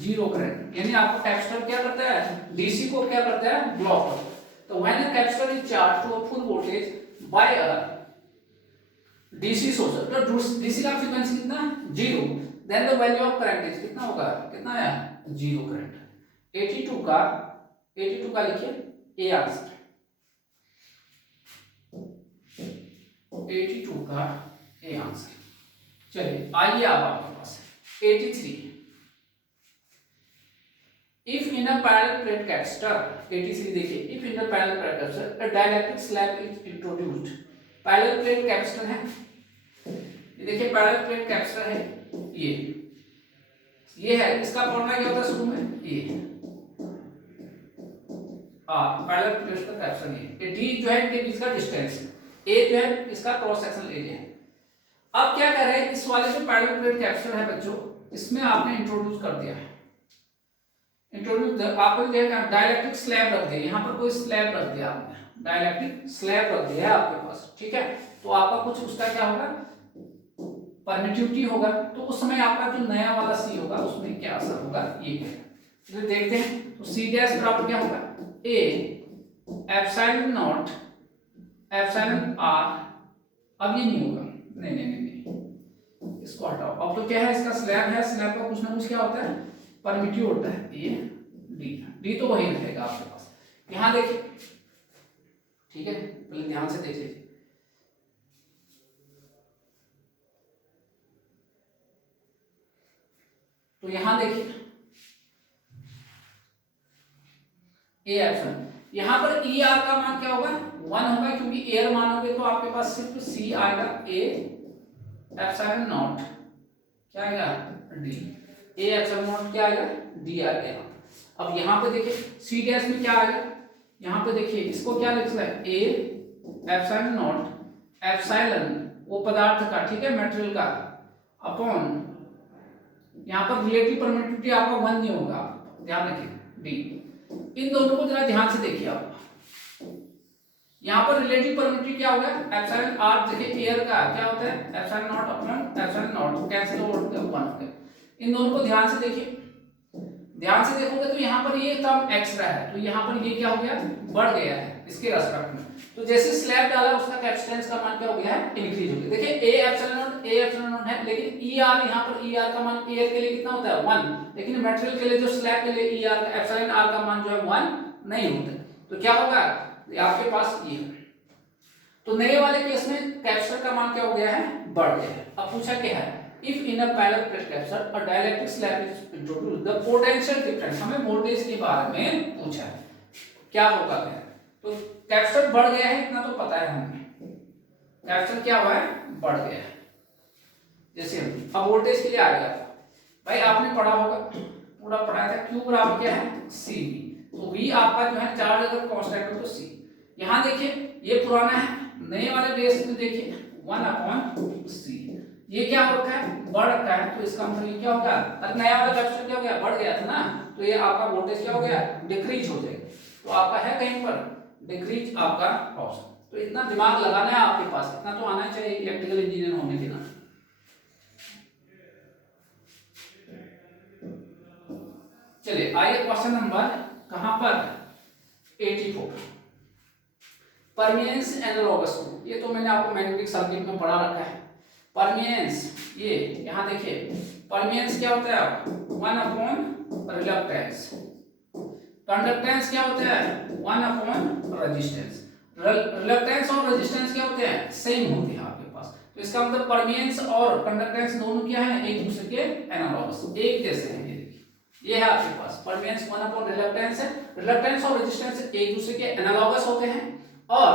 0 करंट, यानी आपका कैपेसिटर क्या करता है, डीसी को क्या करता है, ब्लॉक करता है। तो when a capacitor is charge to a full voltage by a DC source, तो डीसी का फ्रीक्वेंसी कितना, 0, then the value of current is कितना होगा, कितना आया, 0 करंट। 82 का लिखिए ए आंसर, 82 का ए आंसर। चलिए आइए आप आपके पास 83, if in a parallel plate capacitor, 83 देखिए, if in a parallel plate capacitor a dielectric slab is introduced, parallel plate capacitor है, ये देखिए पैरेलल प्लेट कैपेसिटर है ये, ये है, इसका फॉर्मूला क्या होता है शुरू में, ये पैरेलल प्लेट्स का कैप्शन, ये डी जो है इनके बीच का डिस्टेंस, ए जो है इसका क्रॉस सेक्शनल एरिया है। अब क्या कर रहे हैं, इस वाले जो पैरेलल प्लेट कैप्शन है बच्चों, इसमें आपने इंट्रोड्यूस कर दिया है, इंट्रोड्यूस आपको जो है डाइलेक्ट्रिक स्लैब रख दिया, यहाँ पर कोई स्लैब रख दिया आपने, डाइलेक्ट्रिक स्लैब रख दिया है आपके पास, ठीक है। तो आपका कुछ उसका क्या होगा, परमिटिविटी होगा, तो उस समय आपका जो नया वाला सी होगा उसमें क्या असर होगा, ये तो देखते हैं। तो सी डैश बराबर क्या होगा, A epsilon not epsilon R, अब ये नहीं होगा, नहीं नहीं नहीं नहीं, इसको हटाओ। अब तो क्या है, इसका स्लैब है, स्लैब का कुछ ना कुछ क्या होता है, परमिटिव होता है, ये डी, डी तो वही रहेगा आपके पास। यहां देखिए, ठीक है, पहले ध्यान से देख लीजिए, तो यहां देखिए ए एप्सिलॉन, यहां पर ई आर का मान क्या होगा, 1 होगा, क्योंकि एयर मानोगे तो आपके पास सिर्फ सी आएगा, ए एप्सिलॉन नॉट क्या आएगा, डी, ए एप्सिलॉन नॉट क्या आएगा, डी आ गया। अब यहां पे देखिए सी डैश में क्या आएगा, यहां पे देखिए इसको क्या लिखना है, ए एप्सिलॉन नॉट एप्सिलॉन वो पदार्थ का, ठीक है, मटेरियल का, अपॉन यहां पर रिलेटिव परमिटिविटी आपका 1 नहीं होगा, ध्यान रखिए, डी। इन दोनों को जरा ध्यान से देखिए आप, यहाँ पर रिलेटिव परमिटिविटी क्या होगा, एप्सिलॉन आर, देखिए एयर का क्या होता है, epsilon not upon epsilon not, cancel हो गया, 1 हो गया। इन दोनों को ध्यान से देखिए, ध्यान से देखोगे तो यहाँ पर ये टर्म एक्स्ट्रा है, तो यहाँ पर ये क्या हो गया, बढ़ गया है इसके रेस्पेक्ट में। तो जैसे स्लैब डाला उसका कैपेसिटेंस का मान क्या हो गया है, इंक्रीज हो गया। देखिए ए एप्सिलॉन नॉट है, लेकिन ई आर, यहाँ पर ई आर का मान एयर के लिए कितना होता है, 1, लेकिन मटेरियल के लिए जो स्लैब के लिए ई आर का एप्सिलॉन आर का मान जो है 1 नहीं होता। तो क्या होगा आपके पास ये, तो नए वाले केस में कैपेसिटर का मान क्या हो गया है, बढ़ गया है। अब पूछा क्या है, if in a parallel plate capacitor a dielectric slab is introduced the potential difference, हमें वोल्टेज के बारे में पूछा है, क्या होगा क्या, तो कैपेसिटर बढ़ गया है इतना तो पता है हमें, कैपेसिटर क्या हुआ है, बढ़ गया है। जैसे अब वोल्टेज के लिए आ गया भाई, आपने पढ़ा होगा, पूरा पढ़ाया था, Q बराबर क्या है, सी वी, तो V आपका जो है चार्ज अगर कांस्टेंट हो तो C। यहाँ देखिए ये पुराना है, नए वाले बेस में देखिए 1/C, ये क्या हो रखा है, बढ़ रखा है, तो इसका मतलब ये क्या होगा, अरे नया वाला कैपेसिटर क्या हो गया, बढ़ गया था ना, तो ये आपका वोल्टेज क्या हो गया, डिक्रीज हो जाएगा। तो आपका है कहीं पर डिक्रीज आपका ऑप्शन। तो इतना दिमाग लगाना है आपके पास, इतना तो आना चाहिए इलेक्ट्रिकल इंजीनियर होने के नाते। चलिए आइए क्वेश्चन नंबर कहां पर, 84, परमियंस एनालॉगस को, ये तो मैंने आपको मैग्नेटिक सर्किट में पढ़ा रखा है। परमियंस, ये यहां देखिए परमियंस क्या होता है, 1/रिलक्टेंस, कंडक्टेंस क्या होता है, 1/रेजिस्टेंस, रिलक्टेंस और रेजिस्टेंस क्या होते हैं, सेम होते हैं आपके पास। तो इसका मतलब परमियंस और कंडक्टेंस दोनों क्या है, एक दूसरे के एनालॉगस, एक जैसे हैं। ये है आपके पास परमियंस 1/रिलक्टेंस है, रिलक्टेंस और रेजिस्टेंस एक दूसरे के एनालॉगस होते हैं, और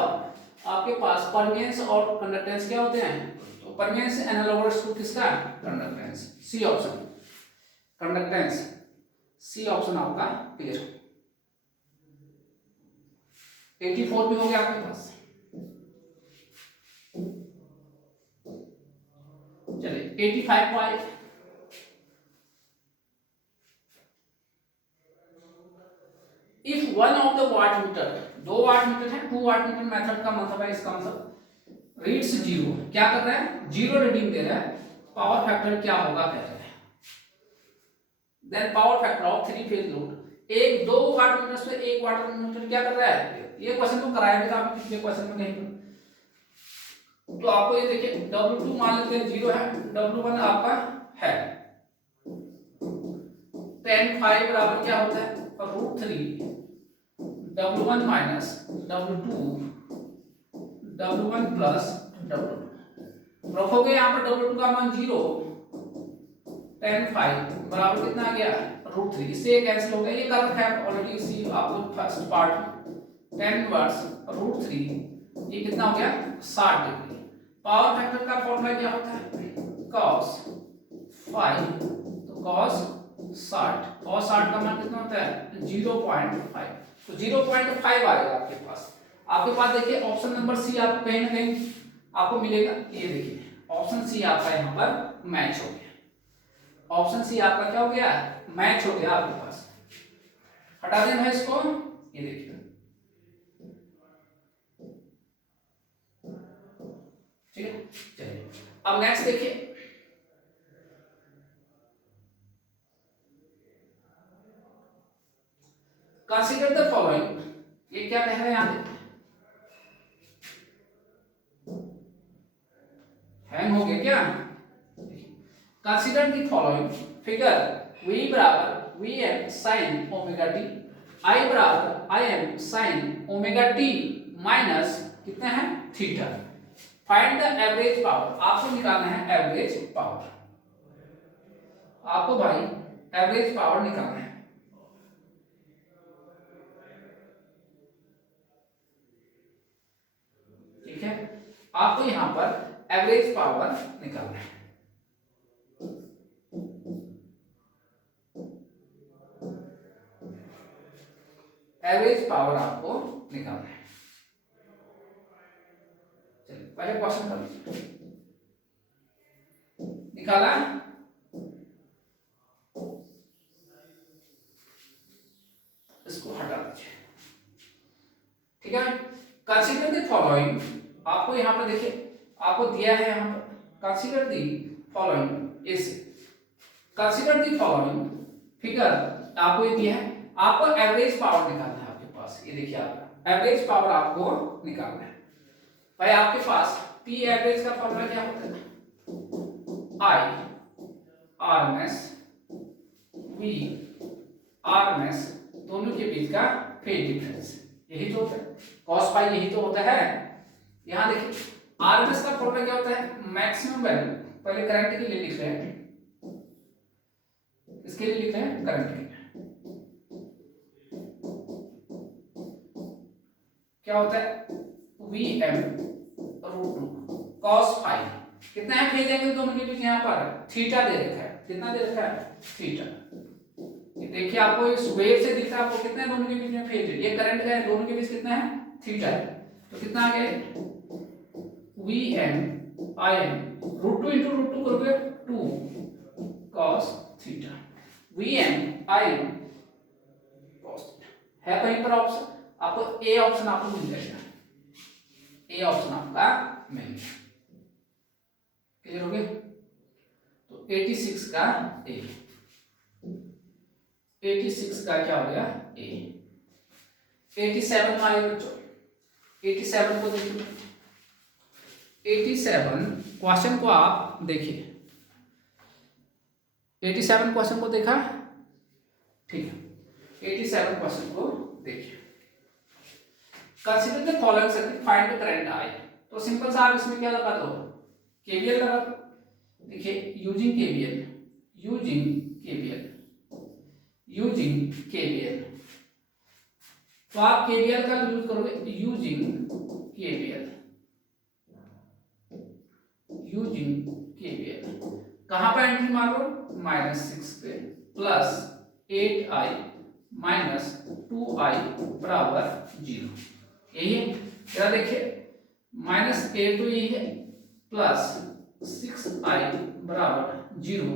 आपके पास परमियंस और कंडक्टेंस क्या होते हैं, तो परमियंस एनालॉगस टू किसका, conductance, C option, conductance C option आपका क्लियर। 84 भी हो गया आपके पास। चलिए 85 को आए, if one of the watt meter, 2 watt meter है, 2 वाट मीटर मेथड का मतलब है, इसका मतलब रीड्स 0, क्या कर रहा है, 0 रीडिंग दे रहा है, पावर फैक्टर क्या होगा कह रहा है, then power factor of 3 phase load, एक 2 वाट मीटर से 1 वाट मीटर क्या कर रहा है, ये क्वेश्चन तो कराया था आपने पिछले क्वेश्चन में कहीं पर। तो आपको ये देखिए W2 मान लेते हैं 0 है, W1 आपका है 10/5 बराबर क्या होता है, √3 W1 minus W2 W1 plus W2, रखोगे यहाँ पर W2 का मान 0, 10/5 बराबर कितना आ गया, √3, इससे कैंसिल हो गया, ये कर रखा है ऑलरेडी इसी आपको फर्स्ट पार्ट में, 10 इनवर्स √3, ये कितना हो गया 60 डिग्री। पावर फैक्टर का फॉर्मूला क्या होता है, cos 5, तो cos 60 और 60 का मान कितना होता है 0.5, तो 0.5 आएगा आपके पास। आपके पास देखिए ऑप्शन नंबर सी आप कहीं ना कहीं आपको मिलेगा, ये देखिए ऑप्शन सी आपका यहाँ पर मैच हो गया। ऑप्शन सी आपका क्या हो गया, मैच हो गया आपके पास। हटा दें भाई इसको, ये देखिए ठीक है। चलिए अब नेक्स्ट देखिए, कंसीडर द फॉलोइंग, ये क्या कह रहे हैं यहाँ देखिए, हैंग हो गया क्या। Consider the following figure v बराबर V M sine omega T, I बराबर I M sine omega T minus कितना है theta. Find the average power, आपको निकालना है एवरेज पावर, आपको भाई एवरेज पावर निकालना है। ठीक है, आपको यहां पर एवरेज पावर निकालना है। एवरेज पावर आपको निकालना है। चलिए पहले क्वेश्चन कर लीजिए, निकाला, इसको हटा दीजिए। ठीक है, कंसीडर द फॉलोइंग, आपको यहां पर देखिए आपको दिया है यहां पर कंसीडर द फॉलोइंग, इस कंसीडर द फॉलोइंग फिगर, आपको ये दिया है, आपको एवरेज पावर निकालना है आपके पास। ये देखिए आपका एवरेज पावर आपको निकालना है भाई। आपके पास पी एवरेज का फॉर्मूला क्या होता है, I R M S V R M S दोनों के बीच का फेज डिफरेंस, यही तो होता है कॉस पाई, यही तो होता है। यहां देखिए आर एम एस का फॉर्मूला क्या होता है, मैक्सिमम वैल्यू, पहले करंट के लिए लिख रहे हैं, इसके लिए लिख रहे हैं करंट के लिए, क्या होता है V M root two cos five, कितना है फेज एंगल दोनों के बीच, यहाँ पर थीटा दे रखा है, कितना दे रखा है थीटा। ये देखिए आपको इस वेव से दिख रहा है आपको कितना है दोनों के बीच में फेज, ये करंट का है, दोनों के बीच कितना है थीटा है, तो कितना आ गया V M I M root two into root two करोगे 2 cos theta, V M I M cos है कहीं पर ऑप्शन, आपको ए ऑप्शन आपको मिल जाएगा, ए ऑप्शन आपका मिल गया। क्लियर हो गया, तो 86 का ए, 86 का क्या हो गया ए। 87 में आए बच्चों, 87 को देखिए, 87 क्वेश्चन को आप देखिए, 87 क्वेश्चन को देखा, ठीक है 87 क्वेश्चन को देखिए। Consider the following circuit, find the current I, तो सिंपल सा आप इसमें क्या लगा दो केवीएल लगा दो। देखिए using KVL, using KVL, using KVL, तो आप केवीएल का यूज करोगे, यूजिंग केवीएल, यूजिंग केवीएल, कहां पर एंट्री मारो -6 पे प्लस 8i माइनस 2i बराबर 0, यही है क्या, देखिए -8 तो यही है प्लस 6i बराबर 0,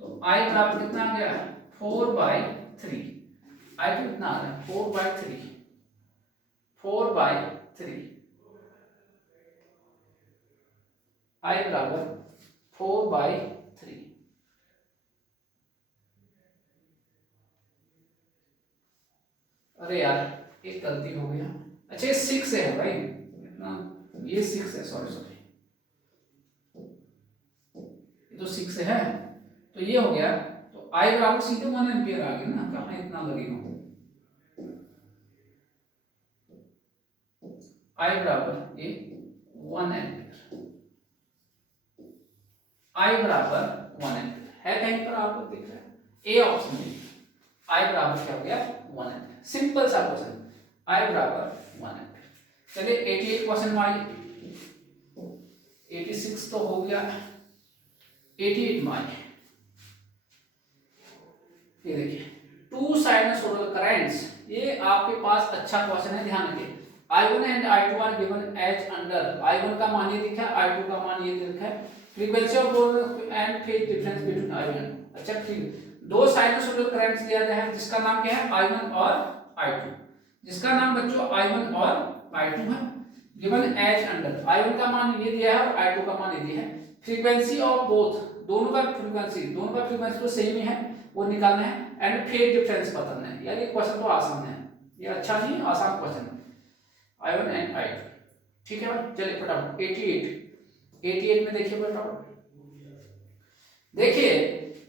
तो i बराबर कितना आ गया 4/3, i तो कितना आ रहा है 4/3, 4/3, i बराबर 4/3। अरे यार एक गलती हो गया, अच्छा ये 6 है भाई, इतना ये 6 है, सॉरी सॉरी, ये तो 6 है, तो ये हो गया, तो आई बराबर सीधे 1 एम्पियर आ गया ना, कहाँ इतना लगेगा, आई बराबर ये 1 एम्पियर, आई बराबर 1 एम्पियर है, कहीं पर आपको दिख रहा है, ए ऑप्शन में आई बराबर क्या हो गया 1 एम्पियर, सिंपल सा क्वेश्चन, आई बराबर 1 एम्पियर। चलिए 88 क्वेश्चन में आइए, 86 तो हो गया, 88 में आइए, ये देखिए टू साइनसोइडल करंट्स, ये आपके पास अच्छा क्वेश्चन है, ध्यान रखिए। I1 and I2 are given as under, I1 का मान ये दिखा है, I2 का मान ये दिखा है, frequency of both and phase difference between I1। अच्छा ठीक, दो साइनसोइडल करंट्स दिया गया है जिसका नाम क्या है I1 और I2, जिसका नाम बच्चों I1 और I2 है, गिवन एज अंडर। I1 का मान ये दिया है और I2 का मान ये दिया है। फ्रीक्वेंसी ऑफ बोथ, दोनों का फ्रीक्वेंसी तो सेम ही है, वो निकालना है, एंड फेज डिफरेंस बताना है। यार ये क्वेश्चन तो आसान है, ये अच्छा नहीं आसान क्वेश्चन है, I1 एंड I2। ठीक है भाई, चलिए फटाफट 88 में देखिए फटाफट, देखिए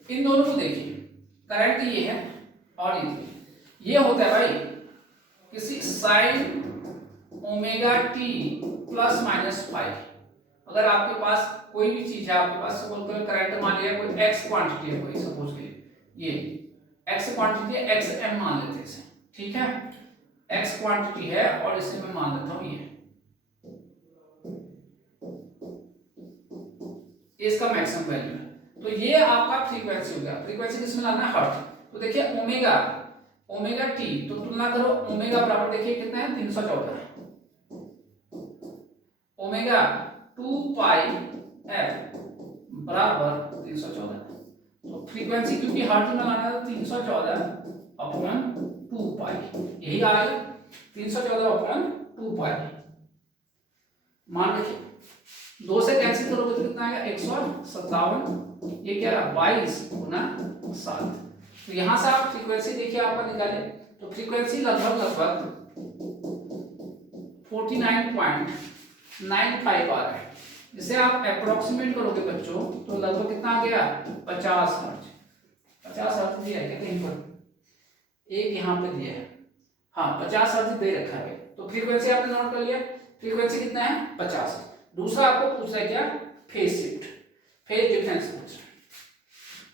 इन दोनों को देखिए, करंट ये है और ये होता है भाई किसी sign omega T plus minus five. अगर आपके पास कोई भी चीज है, आपके पास सपोज करो करंट मान लिया कोई एक्स क्वांटिटी है, कोई सपोज के ये एक्स क्वांटिटी है, एक्स एम मान लेते हैं इसे, ठीक है, एक्स क्वांटिटी है और इसे मैं मान लेता हूं ये इसका मैक्सिमम वैल्यू है, तो ये आपका फ्रीक्वेंसी हो गया। फ्रीक्वेंसी किसमें लाना है, हर्ट्ज। तो देखिए ओमेगा टी, तो तुलना करो, ओमेगा बराबर देखिए कितना है 314, ओमेगा 2 पाई एफ बराबर 314, तो फ्रीक्वेंसी क्योंकि हर्ट्ज में लाना है तो 314 अपॉन 2 पाई, यही आएगा 314 अपॉन 2 पाई। मान रखिए 2 से कैंसिल करोगे तो कितना आएगा 157, ये क्या रहा 22 गुना 7। तो यहां से आप फ्रीक्वेंसी देखिए आपका निकाले, तो फ्रीक्वेंसी लगभग 49.95 आ रहा है। इसे आप अप्रोक्सीमेट करोगे बच्चों तो लगभग कितना आ गया 50 हर्ट्ज। 50 हर्ट्ज दिया है क्या कहीं पर, एक यहाँ पे दिया है, हाँ 50 हर्ट्ज दे रखा है। तो फ्रीक्वेंसी आपने नोट कर लिया, फ्रीक्वेंसी कितना है 50। दूसरा आपको पूछ रहा है क्या, फेज शिफ्ट, फेज डिफरेंस पूछ रहा है,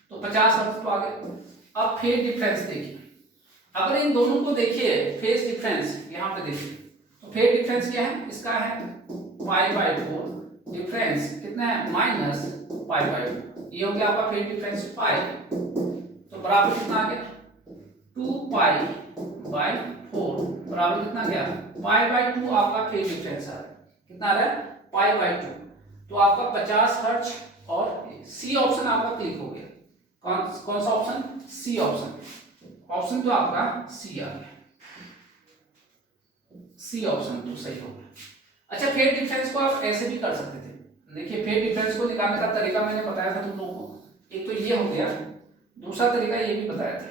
तो 50 हर्ट्ज तो आ गए। अब फेज डिफरेंस देखिए, अगर इन दोनों को देखिए फेज डिफरेंस यहाँ पे देखिए, तो फेज डिफरेंस क्या है, इसका है π/4, डिफरेंस कितना है -π/4, ये हो गया आपका फेज डिफरेंस पाई, तो बराबर कितना आ गया 2π/4 बराबर कितना गया π/2 आपका फेज डिफरेंस आ रहा है, कितना आ रहा है π/2। तो आपका 50 हर्ट्ज और सी ऑप्शन आपका क्लिक हो गया। कौन सा ऑप्शन, सी ऑप्शन तो आपका सी आ गया, सी ऑप्शन तो सही हो गया। अच्छा फेज डिफरेंस को आप ऐसे भी कर सकते थे, देखिए फेज डिफरेंस को निकालने का तरीका मैंने बताया था तुम लोगों को, एक तो ये हो गया, दूसरा तरीका ये भी बताया था।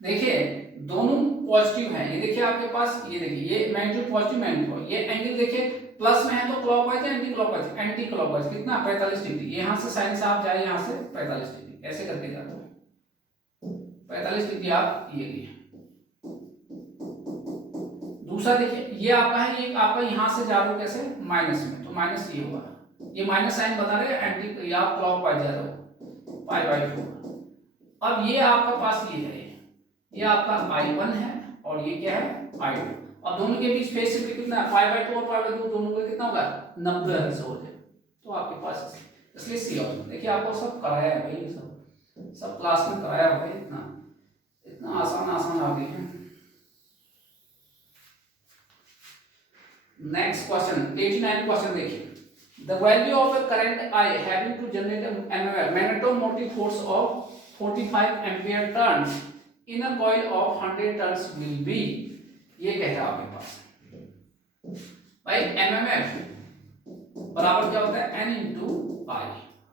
देखिए दोनों पॉजिटिव हैं, ये देखिए आपके पास, ये देखिए ये मैग्नीट्यूड पॉजिटिव मैग्नीट्यूड, ये एंगल देखिए प्लस में है तो क्लॉकवाइज है, एंटी क्लॉकवाइज कितना 45 डिग्री, यहां से साइन से आप जाए यहां से 45 डिग्री, ऐसे करके जाते हो 45 डिग्री आप ये लिए। दूसरा देखिए ये आपका है, ये आपका यहां से जा रहे हो कैसे माइनस में, तो माइनस ये होगा, ये माइनस साइन बता रहे हैं एंटी, या आप क्लॉकवाइज जा रहे हो π/4। अब ये आपका पास ये है, ये आपका I1 है और ये क्या है I2, अब दोनों के बीच फेज शिफ्ट कितना है π/2 और π/2, दोनों का कितना होगा 90 हर्ट्ज हो जाए, तो आपके पास इसलिए सी ऑप्शन। देखिए आपको सब कराया है भाई, सब क्लास में कराया भाई, इतना आसान आ गई है। नेक्स्ट क्वेश्चन 89 क्वेश्चन देखिए, the value of a current I having to generate an magnetomotive force of 45 ampere turns in a coil of 100 turns will be, ये कह रहा है आपके पास भाई एमएमएफ बराबर क्या होता है n × I।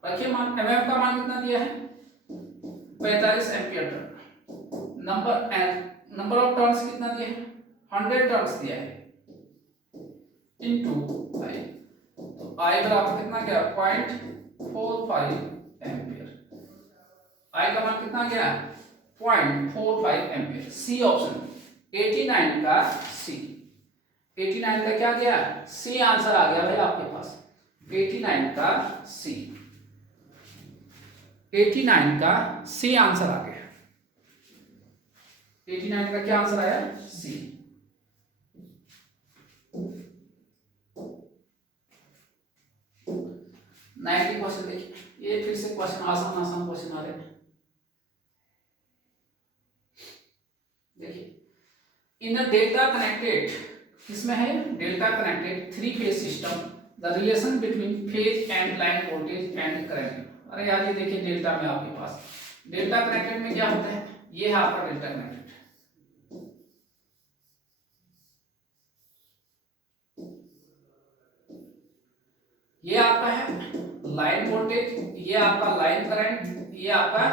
रखिए मान एमएमएफ का मान कितना दिया है 45 ampere turn, number of turns कितना दिया है 100 टर्न्स दिया है इनटू I, तो I बराबर कितना गया 0.45 एम्पीयर, I का मान कितना गया 0.45 एम्पीयर। सी ऑप्शन 89 का सी, 89 का क्या गया सी आंसर आ गया भाई आपके पास, 89 का सी, 89 का सी आंसर आ गया, 89 का क्या आंसर आया सी। 90%। देखिए ये फिर से क्वेश्चन आसान आसान क्वेश्चन आ रहे हैं। देखिए इन अ डेल्टा कनेक्टेड, किसमें है delta connected 3 phase system, the relation between phase and line voltage and current. अरे यार ये देखिए डेल्टा में आपके पास, डेल्टा कनेक्टेड में क्या होता है, ये है आपका डेल्टा कनेक्टेड, ये आपका है लाइन वोल्टेज, ये आपका लाइन करंट, ये आपका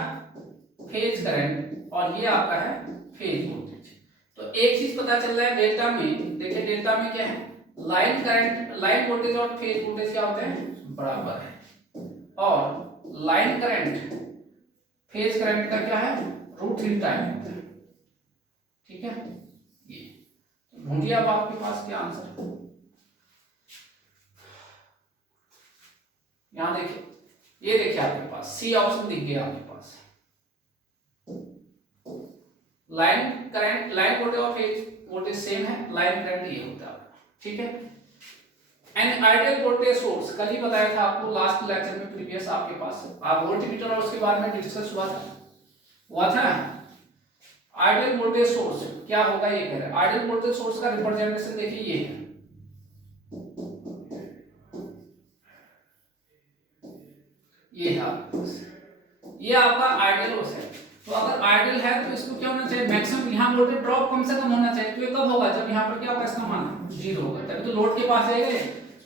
फेज करंट, और ये आपका है फेज वोल्टेज। तो एक चीज पता चल रहा है डेल्टा में, देखिए डेल्टा में क्या है, लाइन करंट, लाइन वोल्टेज और फेज वोल्टेज क्या होते हैं, बराबर है, और लाइन करंट फेज करंट का क्या है, √3 टाइम होता है। ठीक है, ये ढूंढिए अब आपके पास क्या आंसर है। यहां देखिए, ये देखिए आपके पास सी ऑप्शन दिख गया आपके पास, लाइन करंट, लाइन वोल्टेज और फेज वोल्टेज सेम है, लाइन करंट ये होता है। ठीक है, एन आइडियल वोल्टेज सोर्स, कल ही बताया था आपको लास्ट लेक्चर में प्रीवियस आपके पास, आप वोल्टमीटर और उसके बारे में डिस्कस हुआ था। आइडियल वोल्टेज सोर्स क्या होगा, ये कह रहे हैं आइडियल वोल्टेज सोर्स का रिप्रेजेंटेशन देखिए ये है, ये है आपके पास, ये आपका आइडियल वोल्टेज है। तो अगर आइडियल है तो इसको क्या होना चाहिए, मैक्सिमम यहाँ वोल्टेज ड्रॉप कम से कम होना चाहिए। तो ये कब होगा, जब यहाँ पर क्या होगा, इसका मान 0 होगा, तभी तो लोड के पास जाएगा,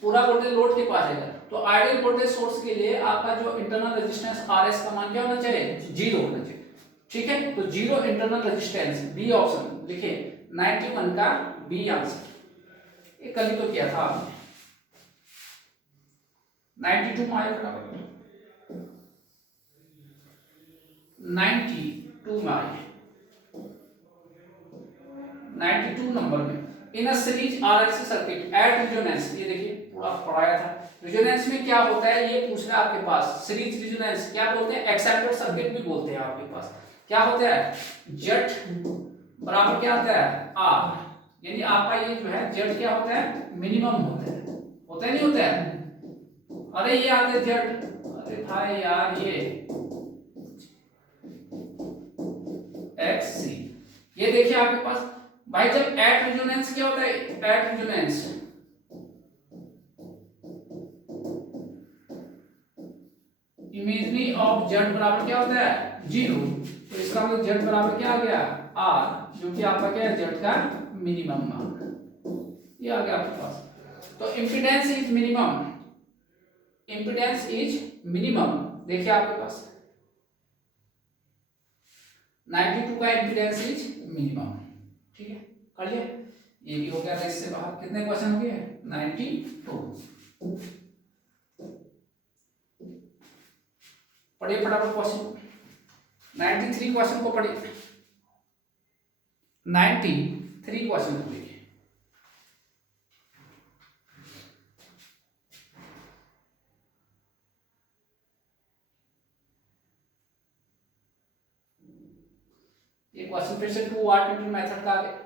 पूरा वोल्टेज लोड के पास जाएगा। तो आइडियल वोल्टेज सोर्स के लिए आपका जो इंटरनल रेजिस्टेंस RS का मान क्या होना चाहिए, 0 होना चाहिए। ठीक है, तो 0 इंटरनल रेजिस्टेंस, बी ऑप्शन लिखिए, 91 का बी आंसर। ये कल ही तो किया था आपने, 92 में आया, 92 में आए, 92 नंबर में। In a series RLC circuit at resonance, ये देखिए पूरा पढ़ाया था। रेजोनेंस में क्या होता है ये पूछ रहा है आपके पास, सीरीज रेजोनेंस क्या बोलते हैं, एक्साइटेड सर्किट भी बोलते हैं आपके पास। क्या होता है, Z बराबर क्या होता है, R, यानी आपका ये जो है Z क्या होता है, मिनिमम होता है नहीं होता है। अरे ये आते Z, अरे भाई यार ये XC, ये देखिए आपके पास भाई, जब एट रेजोनेंस क्या होता है, at resonance imagery of Z बराबर क्या होता है, 0। तो इसका मतलब Z बराबर क्या आ गया, R, जो कि आपका क्या है, Z का मिनिमम मान, ये आ गया आपके पास। तो impedance is minimum, impedance is minimum, देखिए आपके पास 92 का इम्पीडेंस इज मिनिमम। ठीक है, कर लिया, ये भी हो गया था। इससे बाहर कितने क्वेश्चन हो गए, 92। पढ़िए फटाफट क्वेश्चन, 93 क्वेश्चन को पढ़िए, 93 क्वेश्चन को देखिए। ये क्वेश्चन फिर से 2 वाट मीटर मेथड का है।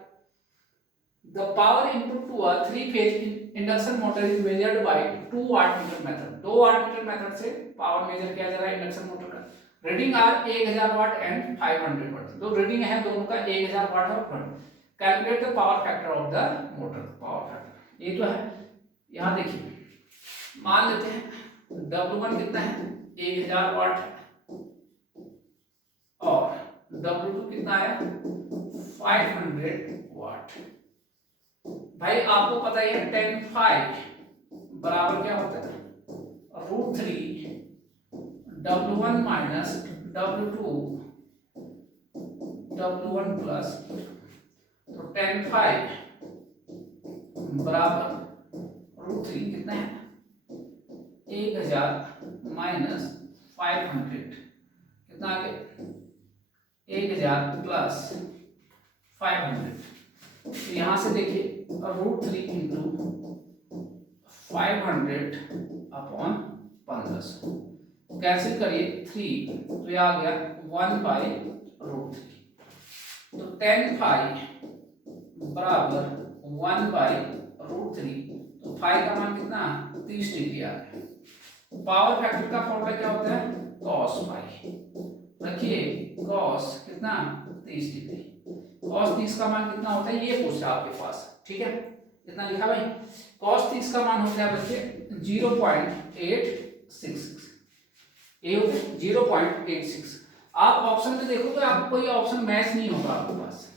The power input to a 3-phase induction motor is measured by 2 watt-meter method. 2 watt-meter method से पावर मेजर किया जा रहा है इंडक्शन मोटर का। रीडिंग आर 1000 वाट एंड 500 वाट। तो रीडिंग है दोनों का 1000 वाट और 500। Calculate the power factor of the motor. Power factor ये तो है, यहाँ देखिए मान लेते हैं W1 कितना है, 1000 वाट है, और W2 कितना आया, 500 वाट। भाई आपको पता ही है tan phi बराबर क्या होता है, √3 W1 minus W2 W1 plus, तो tan phi बराबर √3 कितना है, 1000 माइनस 500 कितना आ गया, 1000 प्लस 500। तो यहां से देखिए √3 इंटू 500 अपॉन 1500, कैंसिल करिए 3, तो ये आ गया 1/√3। तो tan phi बराबर 1/√3, तो phi का मान कितना, 30 डिग्री आ गया। पावर फैक्टर का फॉर्मूला क्या होता है, cos पाई। रखिए cos कितना 30 डिग्री, cos 30 का मान कितना होता है ये पूछ रहा आपके पास, ठीक है। कितना लिखा भाई, cos 30 का मान होता है बच्चे 0.866, ये होता है 0.86। आप ऑप्शन में देखो तो आपको कोई ऑप्शन मैच नहीं होगा आपके पास।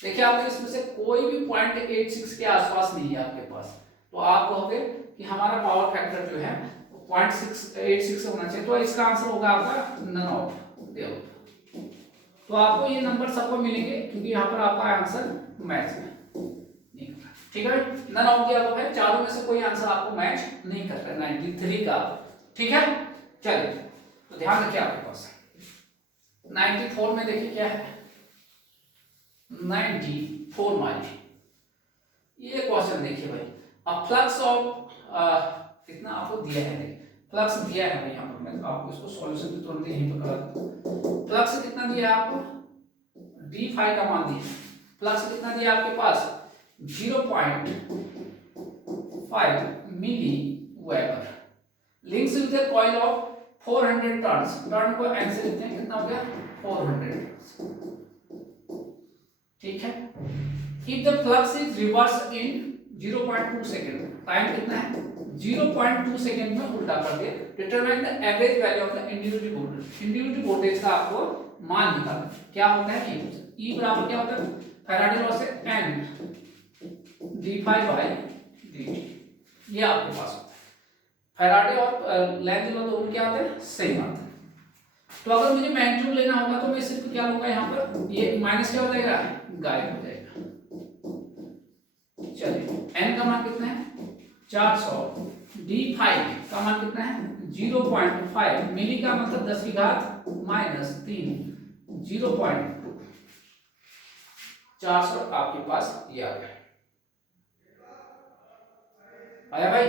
देखिए आपके इसमें से कोई भी 0.86 के आसपास नहीं है आपके पास, तो आप कहोगे कि हमारा पावर फैक्टर जो है 0.86 होना चाहिए, तो इसका आंसर होगा आपका नन ऑफ देयर। तो आपको ये नंबर सबको मिलेंगे क्योंकि यहाँ पर आपका आंसर मैच है, ठीक है। नन ऑफ दिया है, चारों में से कोई आंसर आपको मैच नहीं कर रहा है 93 का, ठीक है। चलिए तो ध्यान रखिए आपके पास 94 में देखिए क्या है, 94 माइल। ये क्वेश्चन देखिए भाई, अब फ्लक्स ऑफ कितना आपको दिया है, फ्लक्स दिया है भाई, यहाँ पर मैं आपको इसको सॉल्यूशन भी तुरंत यहीं पर करा दूं। फ्लक्स कितना दिया है आपको, d फाई का मान दिया, फ्लक्स कितना दिया आपके पास 0.5 milliweber, links with the coil of 400 turns, turn को n से लिखते हैं, कितना हो गया 400, ठीक है। If the flux is reversed in 0.2 second, time कितना है 0.2 सेकंड में उल्टा कर दिया। Determine the average value of the individual voltage, individual voltage का आपको मान निकालना, क्या होता है E बराबर क्या होता है, फैराडे लॉ से n d phi by dt, ये आपके पास होता है। फैराडे और लेंज लॉ दोनों क्या होते हैं, सेम आते हैं। तो अगर मुझे मैग्नीट्यूड लेना होगा तो मैं सिर्फ क्या लूंगा, यहाँ पर ये माइनस क्या हो जाएगा, गायब हो जाएगा। चलिए n का मान कितना है 400, d फाई का मान कितना है 0.5, मिली का मतलब 10 की घात -3, 0.2, 400 आपके पास ये आ गया। आया भाई,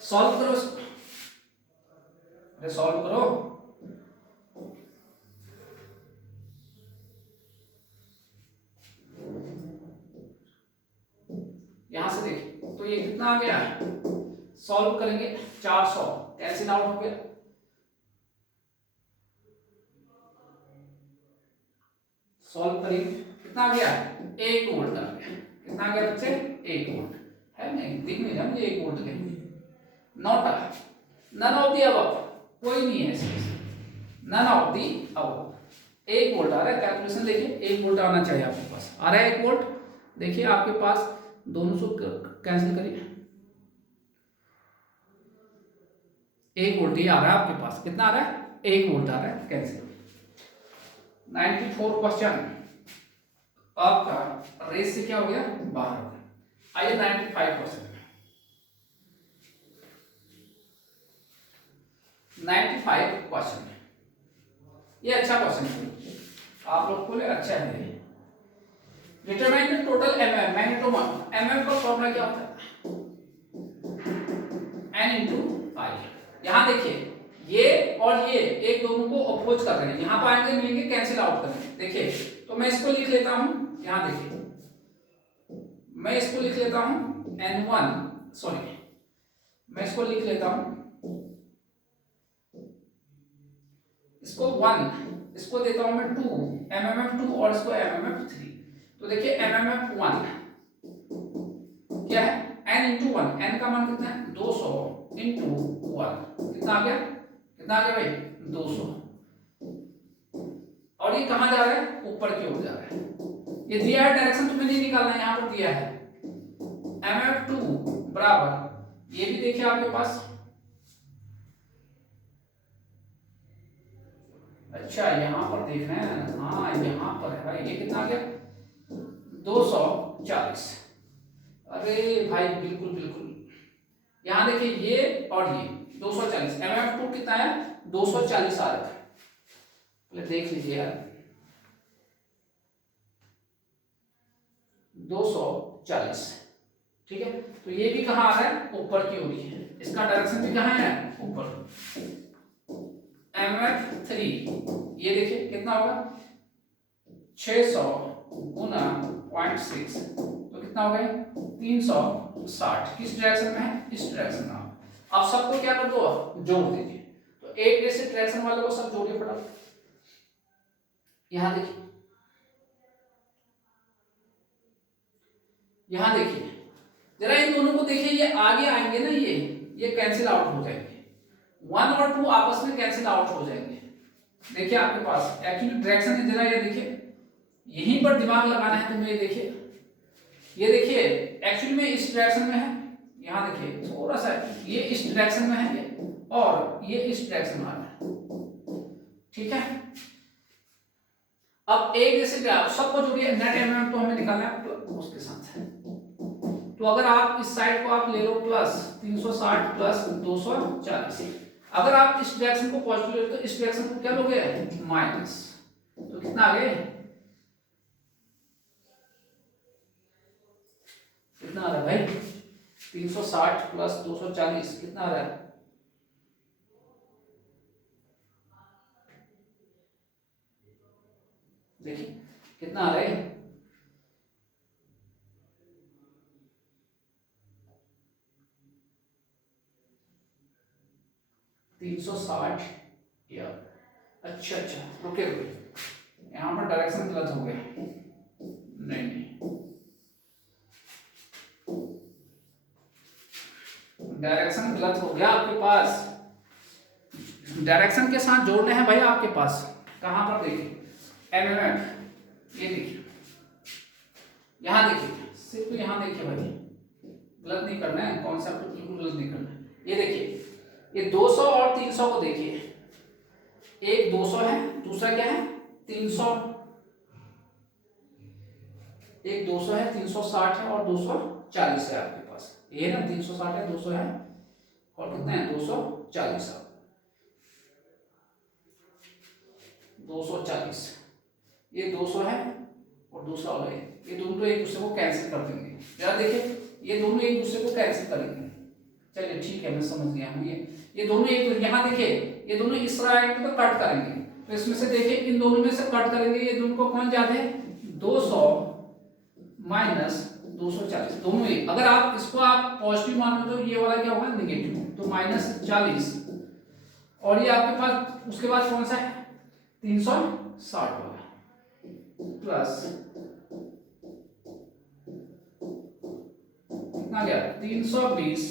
सॉल्व करो इसको, अरे सॉल्व करो। यहां से देखिए तो ये कितना आ गया, सॉल्व करेंगे 400 कैंसिल आउट हो गया, सॉल्व करेंगे कितना आ गया 1 वोल्ट आ गया। कितना आ गया बच्चे 1 वोल्ट है, नहीं दिख नहीं रहा मुझे 1 वोल्ट के, not a, none of the above, कोई नहीं है इसमें, none of the above. 1 volt आ रहा है, कैलकुलेशन देखिए 1 वोल्ट आना चाहिए आपके पास, आ रहा है 1 वोल्ट। देखिए आपके पास दोनों से कैंसिल करिए, 1 वोल्ट ही आ रहा है आपके पास, कितना आ रहा है 1 वोल्ट आ रहा है, कैंसिल। 94 क्वेश्चन आपका रेस से क्या हो गया बाहर हो गया। आइए 95 क्वेश्चन, 95 क्वेश्चन, ये अच्छा क्वेश्चन है आप लोग को लिए, अच्छा है। Determine the total MM, magnetomotive, MM का फॉर्मूला क्या होता है n इंटू आई। यहां देखिए ये और ये एक दोनों को अपोज कर रहे हैं, यहां पर आएंगे मिलेंगे कैंसिल आउट करेंगे। देखिए तो मैं इसको लिख लेता हूं, यहां देखिए मैं इसको लिख लेता हूं n1, सॉरी मैं इसको लिख लेता हूं, इसको 1, इसको देता हूं मैं 2 mmf2 और इसको mmf3। तो देखिए mmf1 क्या है n इंटू 1, n का मान कितना है 200 इंटू 1, कितना आ गया, कितना आ गया भाई 200। और ये कहां जा रहा है, ऊपर की ओर जा रहा है, ये दिया है डायरेक्शन तुम्हें नहीं निकालना है, यहां पर दिया है mf2 बराबर, ये भी देखिए आपके पास, अच्छा यहां पर देख रहे हैं, हाँ यहां पर है भाई, ये कितना आ गया 240। अरे भाई बिल्कुल बिल्कुल, यहां देखिए ये और ये 240, mf2 कितना है 240 आ रहा है, पहले देख लीजिए यार 240, ठीक है। तो ये भी कहां आ रहा है ऊपर की ओर है, इसका डायरेक्शन भी कहां है ऊपर। mf3 ये देखिए कितना होगा 600 गुना 0.6, तो कितना हो गया 360, किस डायरेक्शन में है, इस डायरेक्शन में। अब सबको क्या कर दो, जोड़ दीजिए। तो एक रेस डायरेक्शन वाले को सब जोड़िए फटाफट। यहां देखिए, यहां देखिए जरा इन दोनों को देखिए, ये आगे आएंगे ना, ये कैंसिल आउट हो जाएंगे, 1 और 2 आपस में कैंसिल आउट हो जाएंगे। देखिए आपके पास एक्चुअली डायरेक्शन है, जरा ये देखिए, यहीं पर दिमाग लगाना है तुम्हें। ये देखिए एक्चुअली में इस डायरेक्शन में है, यहां देखिए थोड़ा सा ये इस डायरेक्शन में है, और ये इस डायरेक्शन में आ रहा है, ठीक है। अब एक जैसे सबको जोड़िए, नेट एमएम तो हमें निकालना है उसके साथ है। तो अगर आप इस साइड को आप ले लो प्लस 360 प्लस 240, अगर आप इस डायरेक्शन को पॉजिटिव ले लो तो इस डायरेक्शन को क्या लोगे, माइनस। तो कितना आ गए, कितना आ रहा है भाई, 360 प्लस 240 कितना आ रहा है, देखिए कितना आ रहा है, 360 या अच्छा रुके, यहां पर डायरेक्शन गलत हो गया, नहीं डायरेक्शन गलत हो गया आपके पास। डायरेक्शन के साथ जोड़ने हैं भाई आपके पास, कहां पर देखिए एमएमएफ, ये देखिए यहां देखिए, सिर्फ यहां देखिए भाई, गलत नहीं करना है, कॉन्सेप्ट बिल्कुल गलत नहीं करना है। ये देखिए ये 200 और 300 को देखिए, एक 200 है, दूसरा क्या है 300, एक 200 है, 360 है और 240 है आपके पास, ये ना 360 है, 200 है और कितना है 240 है, 240, ये 200 है और दूसरा वाला ये दोनों एक दूसरे को कैंसिल कर देंगे। जरा देखिए ये दोनों एक दूसरे को कैंसिल करेंगे, चलिए ठीक है मैं समझ गया हूँ। ये दोनों एक, यहाँ देखिए ये दोनों इस तरह आएंगे तो कट करेंगे, तो इसमें से देखिए इन दोनों में से कट करेंगे, ये दोनों को कौन ज्यादा है, 200 माइनस 240, दोनों ही। अगर आप इसको आप पॉजिटिव मानो तो ये वाला क्या होगा नेगेटिव, तो -40, और ये आपके पास उसके बाद कौन सा है 360 वाला, प्लस कितना गया 320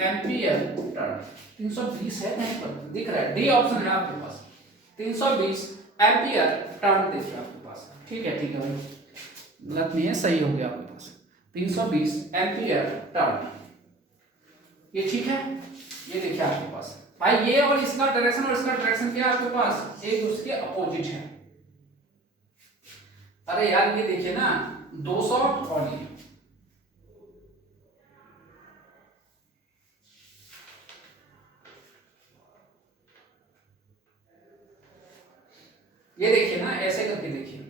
एम्पियर टर्न, 320 है नहीं पर दिख रहा है, डी ऑप्शन है आपके पास, 320 एम्पियर टर्न देखिए आपके पास, ठीक है भाई, गलत नहीं है, सही हो गया आपके पास 320 एम्पियर टर्न, ये ठीक है। ये देखिए आपके पास भाई, ये और इसका डायरेक्शन और इसका डायरेक्शन क्या है आपके पास, एक दूसरे के अपोजिट है। अरे यार ये देखिए ना 200 और ये देखिए ना, ऐसे करके देखिए,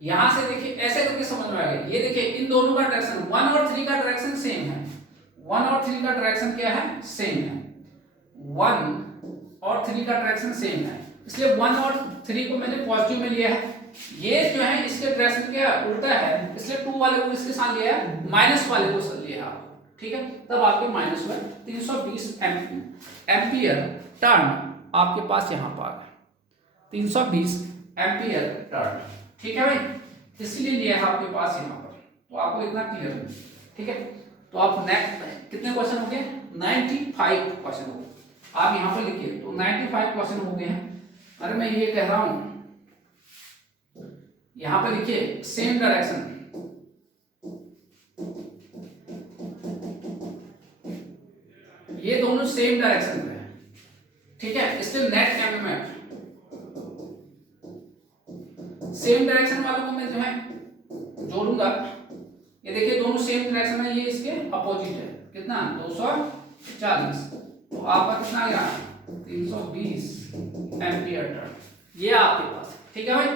यहां से देखिए ऐसे करके समझ में आ गया। ये देखिए इन दोनों का डायरेक्शन 1 और 3 का डायरेक्शन सेम है, 1 और 3 का डायरेक्शन क्या है, सेम है, 1 और 3 का डायरेक्शन सेम है, इसलिए 1 और 3 को मैंने पॉजिटिव में लिया है। ये जो है इसके डायरेक्शन क्या उल्टा है, इसलिए 2 वाले को इसके साथ लिया है, माइनस वाले को साथ लिया है, ठीक है, तब आपके माइनस हुआ 320 एम्पियर टर्न आपके पास यहाँ पर 320 एम्पियर टर्न, ठीक है भाई, इसलिए लिया है आपके पास यहाँ पर, तो आपको इतना क्लियर है, ठीक है। तो आप नेक्स्ट कितने क्वेश्चन हो गए, 95 क्वेश्चन हो गए, आप यहाँ पर लिखिए, तो 95 क्वेश्चन हो गए हैं। अरे मैं ये कह रहा हूं यहाँ पर लिखिए सेम डायरेक्शन, ये दोनों सेम डायरेक्शन में है, ठीक है, इसलिए नेट एमएमएफ सेम डायरेक्शन वालों को मैं जो है जोड़ूंगा। ये देखिए दोनों सेम डायरेक्शन है, ये इसके अपोजिट है, कितना 240, तो आपका कितना आ गया 320 एम्पियर टर्न, ये आपके पास, ठीक है भाई।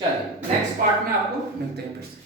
चलिए नेक्स्ट पार्ट में आपको मिलते हैं फिर से।